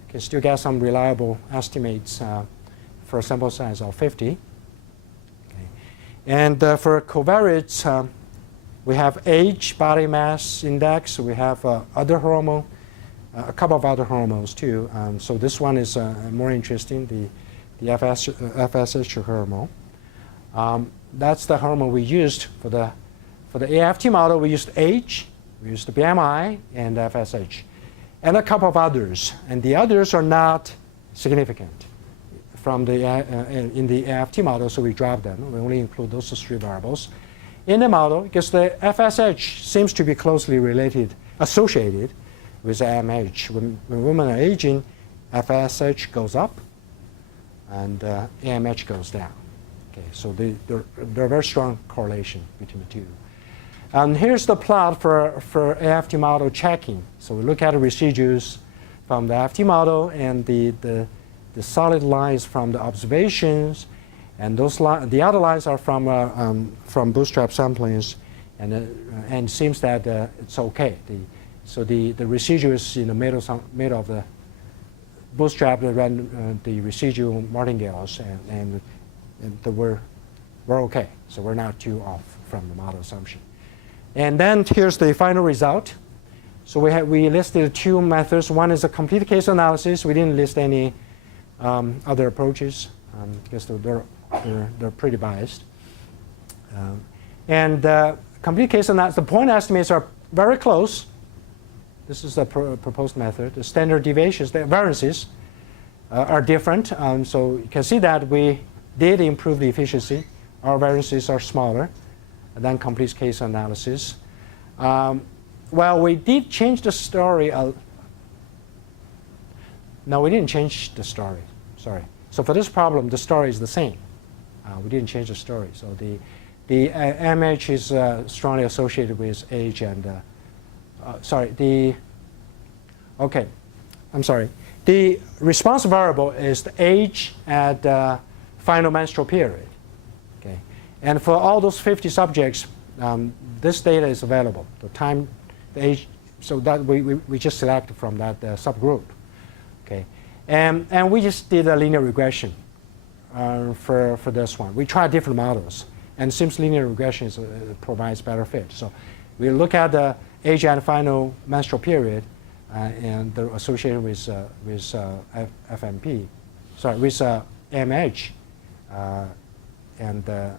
can still get some reliable estimates for a sample size of 50. Okay. And for covariates, we have age, body mass index. We have other hormone, a couple of other hormones too. So this one is more interesting, the FSH hormone. That's the hormone we used for the AFT model. We used age, we used the BMI, and FSH. And a couple of others, and the others are not significant from in the AFT model, so we drop them. We only include those three variables in the model because the FSH seems to be closely associated with AMH. When women are aging, FSH goes up, and AMH goes down. Okay, so there are very strong correlation between the two. And here's the plot for AFT model checking. So we look at the residues from the FT model, and the solid lines from the observations, and the other lines are from bootstrap samplings, and it seems that it's okay. So the residual is in the middle of the bootstrap, the residual martingales, and we're okay. So we're not too off from the model assumption. And then here's the final result. So we listed two methods. One is a complete case analysis. We didn't list any other approaches because they're pretty biased. Complete case analysis, the point estimates are very close. This is the proposed method. The standard deviations, the variances are different. So you can see that we did improve the efficiency. Our variances are smaller than complete case analysis. Well, we did change the story. No, we didn't change the story. Sorry. So for this problem, the story is the same. We didn't change the story. So the AMH is strongly associated with age and the response variable is the age at final menstrual period. Okay, and for all those 50 subjects, this data is available. The time, the age, so that we just selected from that subgroup. Okay, and we just did a linear regression for this one. We tried different models, and it seems linear regression provides better fit. So we look at the age at final menstrual period, and they're associated with FMP, sorry, with AMH, and the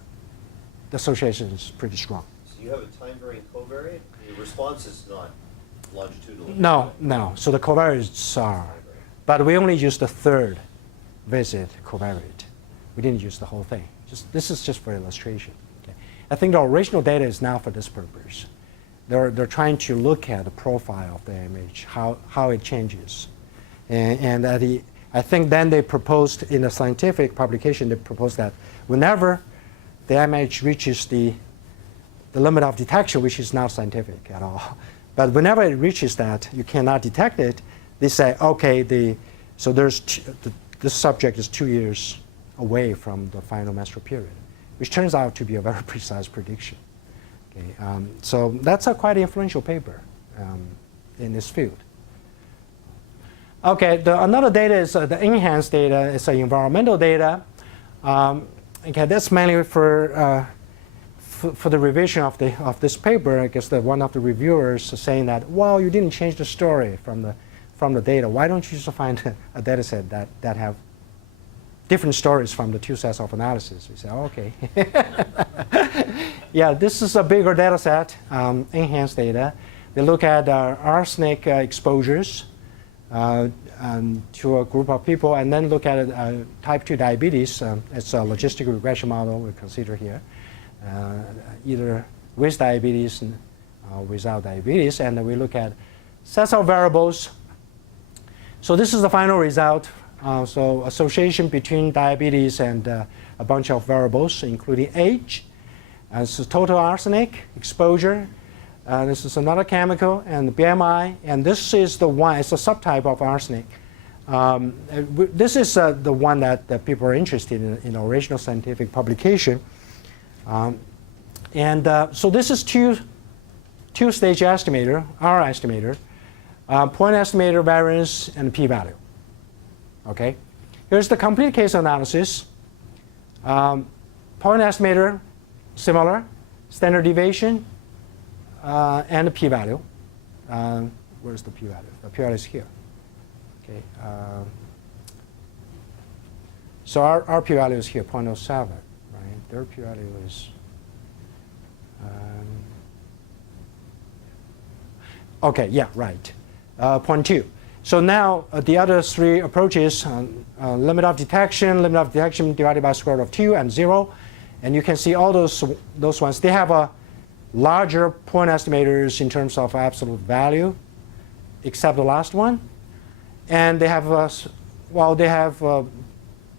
association is pretty strong. So you have a time-varying covariate? The response is not longitudinal? No. So the covariates are, but we only used the third visit covariate. We didn't use the whole thing. This is just for illustration. Okay. I think the original data is now for this purpose. They're trying to look at the profile of the AMH, how it changes. And I think then they proposed in a scientific publication, they proposed that whenever the AMH reaches the limit of detection, which is not scientific at all, but whenever it reaches that, you cannot detect it, they say, okay, so this subject is 2 years away from the final menstrual period, which turns out to be a very precise prediction. Okay, so that's a quite influential paper in this field. Okay, another data is the NHANES data. It's environmental data. Okay, that's mainly for the revision of this paper. I guess that one of the reviewers is saying that, well, you didn't change the story from the data. Why don't you just find a data set that have different stories from the two sets of analysis? We say, oh, okay. Yeah, this is a bigger data set, enhanced data. They look at arsenic exposures to a group of people, and then look at type 2 diabetes. It's a logistic regression model we consider here, either with diabetes and without diabetes. And then we look at sets of variables. So this is the final result. So association between diabetes and a bunch of variables, including age, so total arsenic exposure. This is another chemical, and the BMI, and this is the one, it's a subtype of arsenic. This is the one that people are interested in the original scientific publication. So this is two-stage estimator, R estimator, point estimator, variance, and p-value. Okay, here's the complete case analysis. Point estimator, similar, standard deviation, and the p-value. Where's the p-value? The p-value is here. Okay. So our p-value is here, 0.07, right? Their p-value is okay, yeah, right, 0.2. So now the other three approaches, limit of detection divided by square root of 2 and 0. And you can see all those ones. They have a larger point estimators in terms of absolute value, except the last one. And they have,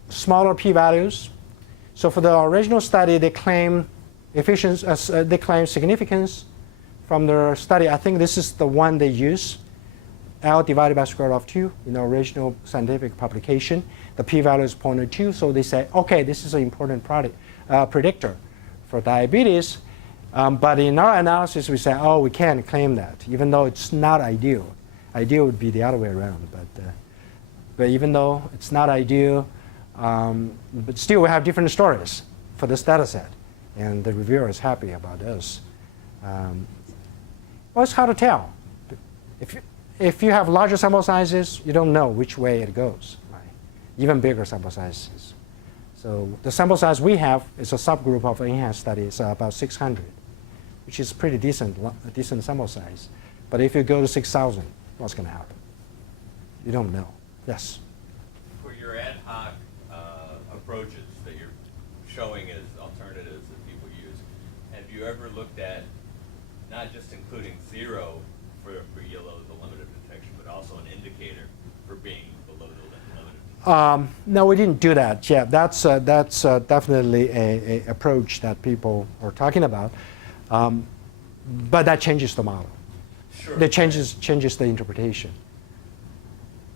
smaller p-values. So for the original study, they claim significance from their study. I think this is the one they use. L divided by square root of 2 in the original scientific publication. The p-value is 0.2, so they say, okay, this is an important predictor for diabetes. But in our analysis, we say, oh, we can't claim that, even though it's not ideal. Ideal would be the other way around. But even though it's not ideal, but still we have different stories for this data set. And the reviewer is happy about this. Well, it's hard to tell. If you have larger sample sizes, you don't know which way it goes, right? Even bigger sample sizes. So the sample size we have is a subgroup of NHANES studies, about 600, which is pretty decent sample size. But if you go to 6,000, what's going to happen? You don't know. Yes? For your ad hoc approaches that you're showing as alternatives that people use, have you ever looked at not just including 0 for below the limit of detection, but also an indicator for being below the limit of detection? No, we didn't do that. Yeah, that's definitely a approach that people are talking about. But that changes the model. Sure. That changes the interpretation.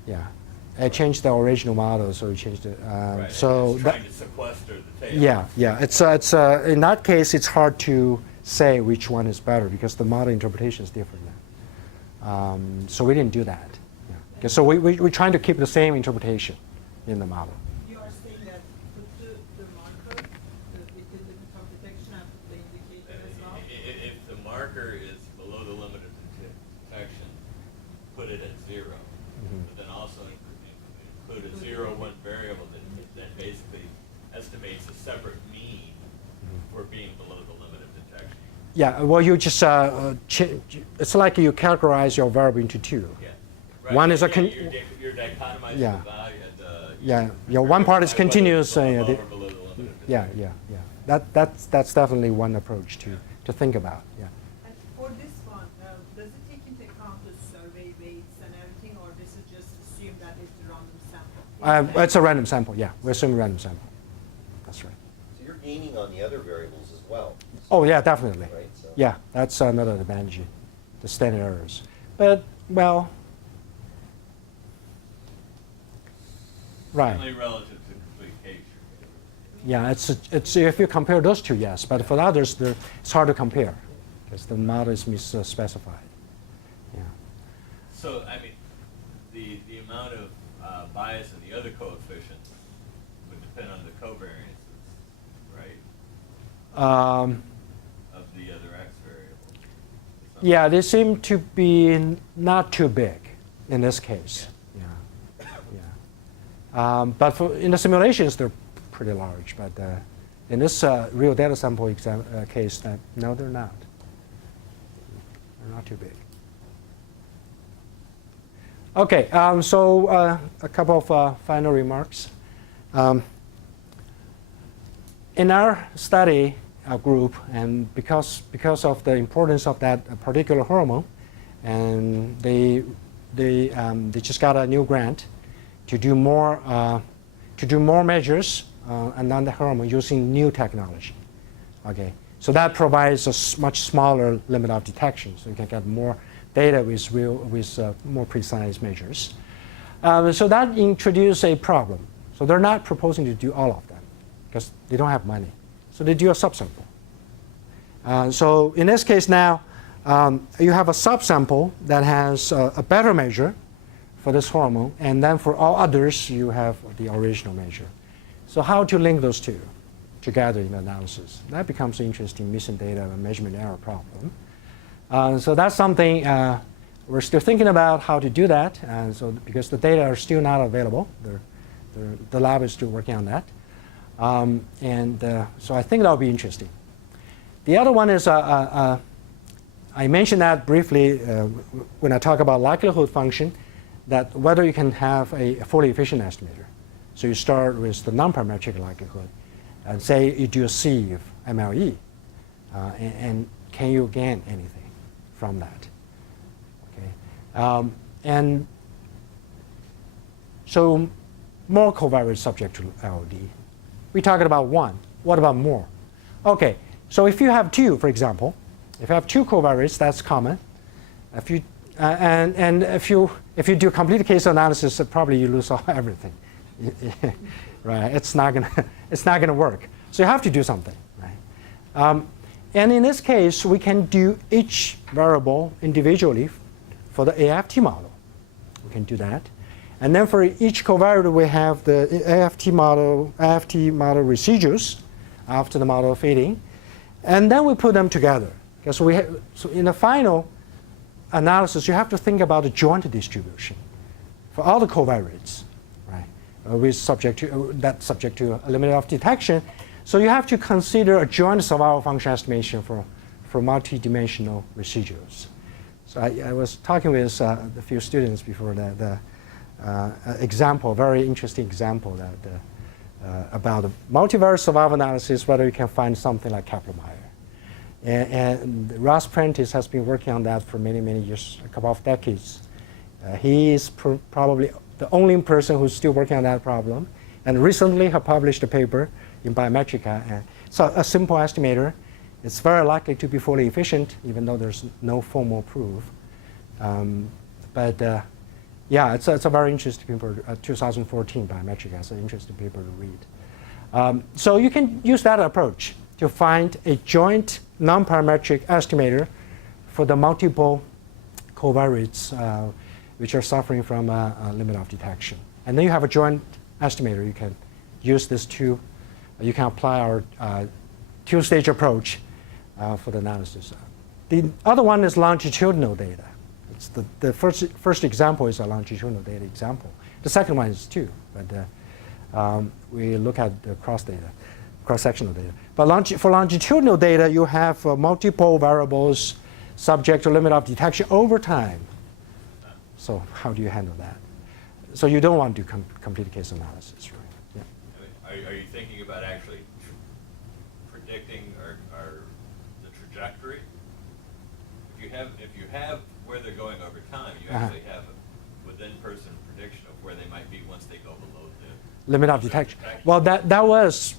Yeah, it changed the original model, so it changed it. Right. So it's trying to sequester the tail. yeah. It's in that case, it's hard to say which one is better because the model interpretation is different. So we didn't do that. Yeah. Okay, so we're trying to keep the same interpretation in the model. You are saying that put the marker with the limit of detection and put the indicator as well? If the marker is below the limit of detection, put it at 0. But then also include a 0-1 variable that basically estimates a separate mean for being below the limit of detection. Yeah, well, you just, it's like you categorize your variable into 2. Yeah. Right. One is a you're dichotomizing yeah. the value. Yeah, your one part is continuous. Below or below the limit of detection. Yeah. That's definitely one approach to think about. Yeah. And for this one, does it take into account the survey weights and everything, or this is just assume that it's a random sample? It's a random sample. Yeah, we assume a random sample. That's right. So you're gaining on the other variables as well. Oh yeah, definitely. Right, so. Yeah, that's another advantage, the standard errors. But well, right. Only relative to complete case. Yeah, it's if you compare those two, yes. But for the others, it's hard to compare because the model is misspecified. Yeah. So I mean, the amount of bias in the other coefficients would depend on the covariances, right? Of the other x variable. Yeah, they seem to be not too big in this case. Yeah. But in the simulations, they're pretty large. But in this real data sample case, no, they're not. They're not too big. Okay, so a couple of final remarks. In our study group, and because of the importance of that particular hormone, and they just got a new grant to do more measures on the hormone using new technology. Okay, so that provides a much smaller limit of detection, so you can get more data with more precise measures. So that introduced a problem. So they're not proposing to do all of them because they don't have money. So they do a subsample. So in this case now, you have a subsample that has a better measure for this hormone, and then for all others, you have the original measure. So how to link those two together in analysis? That becomes an interesting missing data and measurement error problem. So that's something we're still thinking about how to do that. So because the data are still not available, the lab is still working on that. So I think that'll be interesting. The other one is I mentioned that briefly when I talk about likelihood function, that whether you can have a fully efficient estimator. So you start with the non-parametric likelihood and say you do a sieve MLE, and can you gain anything from that? Okay, and so more covariates subject to LOD. We're talking about one. What about more? Okay, so if you have two, for example, if you have two covariates, that's common. and if you do complete case analysis, probably you lose everything, right? It's not gonna work. So you have to do something, right? And in this case, we can do each variable individually for the AFT model. We can do that. And then for each covariate, we have the AFT model residues after the model fitting. And then we put them together. Okay, so in the final analysis, you have to think about the joint distribution for all the covariates, right? Subject to a limit of detection. So you have to consider a joint survival function estimation for multidimensional residuals. So I was talking with a few students before the example, very interesting example that about the multivariate survival analysis, whether you can find something like Kaplan-Meier. And Ross Prentice has been working on that for many, many years, a couple of decades. He is probably the only person who's still working on that problem. And recently he published a paper in Biometrica. So a simple estimator. It's very likely to be fully efficient, even though there's no formal proof. Yeah, it's a very interesting paper, 2014 Biometrica. It's an interesting paper to read. So you can use that approach to find a joint non-parametric estimator for the multiple covariates which are suffering from a limit of detection. And then you have a joint estimator. You can use this you can apply our two-stage approach for the analysis. The other one is longitudinal data. It's the first example is a longitudinal data example. The second one is two, but we look at the cross-sectional data. But for longitudinal data, you have multiple variables subject to limit of detection over time. So how do you handle that? So you don't want to do complete case analysis, right? Yeah. I mean, are you thinking about actually predicting or the trajectory? If you have where they're going over time, you actually have a within-person prediction of where they might be once they go below the limit of detection. Well, that was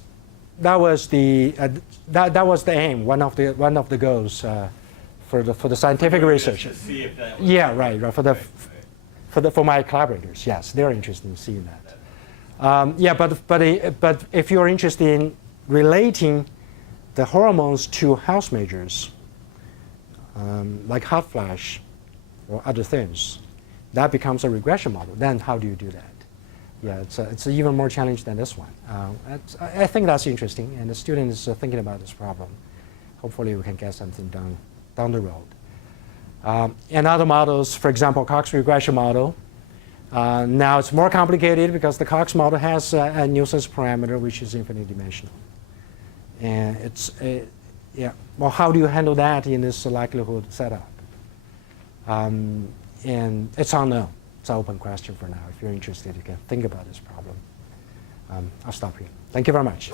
the aim, one of the goals for the scientific research. To see if that was right. For my collaborators, yes, they're interested in seeing that. But if you're interested in relating the hormones to health measures, like hot flash or other things, that becomes a regression model. Then how do you do that? Yeah, it's even more challenging than this one. I think that's interesting, and the student is thinking about this problem. Hopefully we can get something done down the road. And other models, for example, Cox regression model. Now it's more complicated because the Cox model has a nuisance parameter which is infinite dimensional. And well, how do you handle that in this likelihood setup? And it's unknown. It's an open question for now. If you're interested, you can think about this problem. I'll stop here. Thank you very much.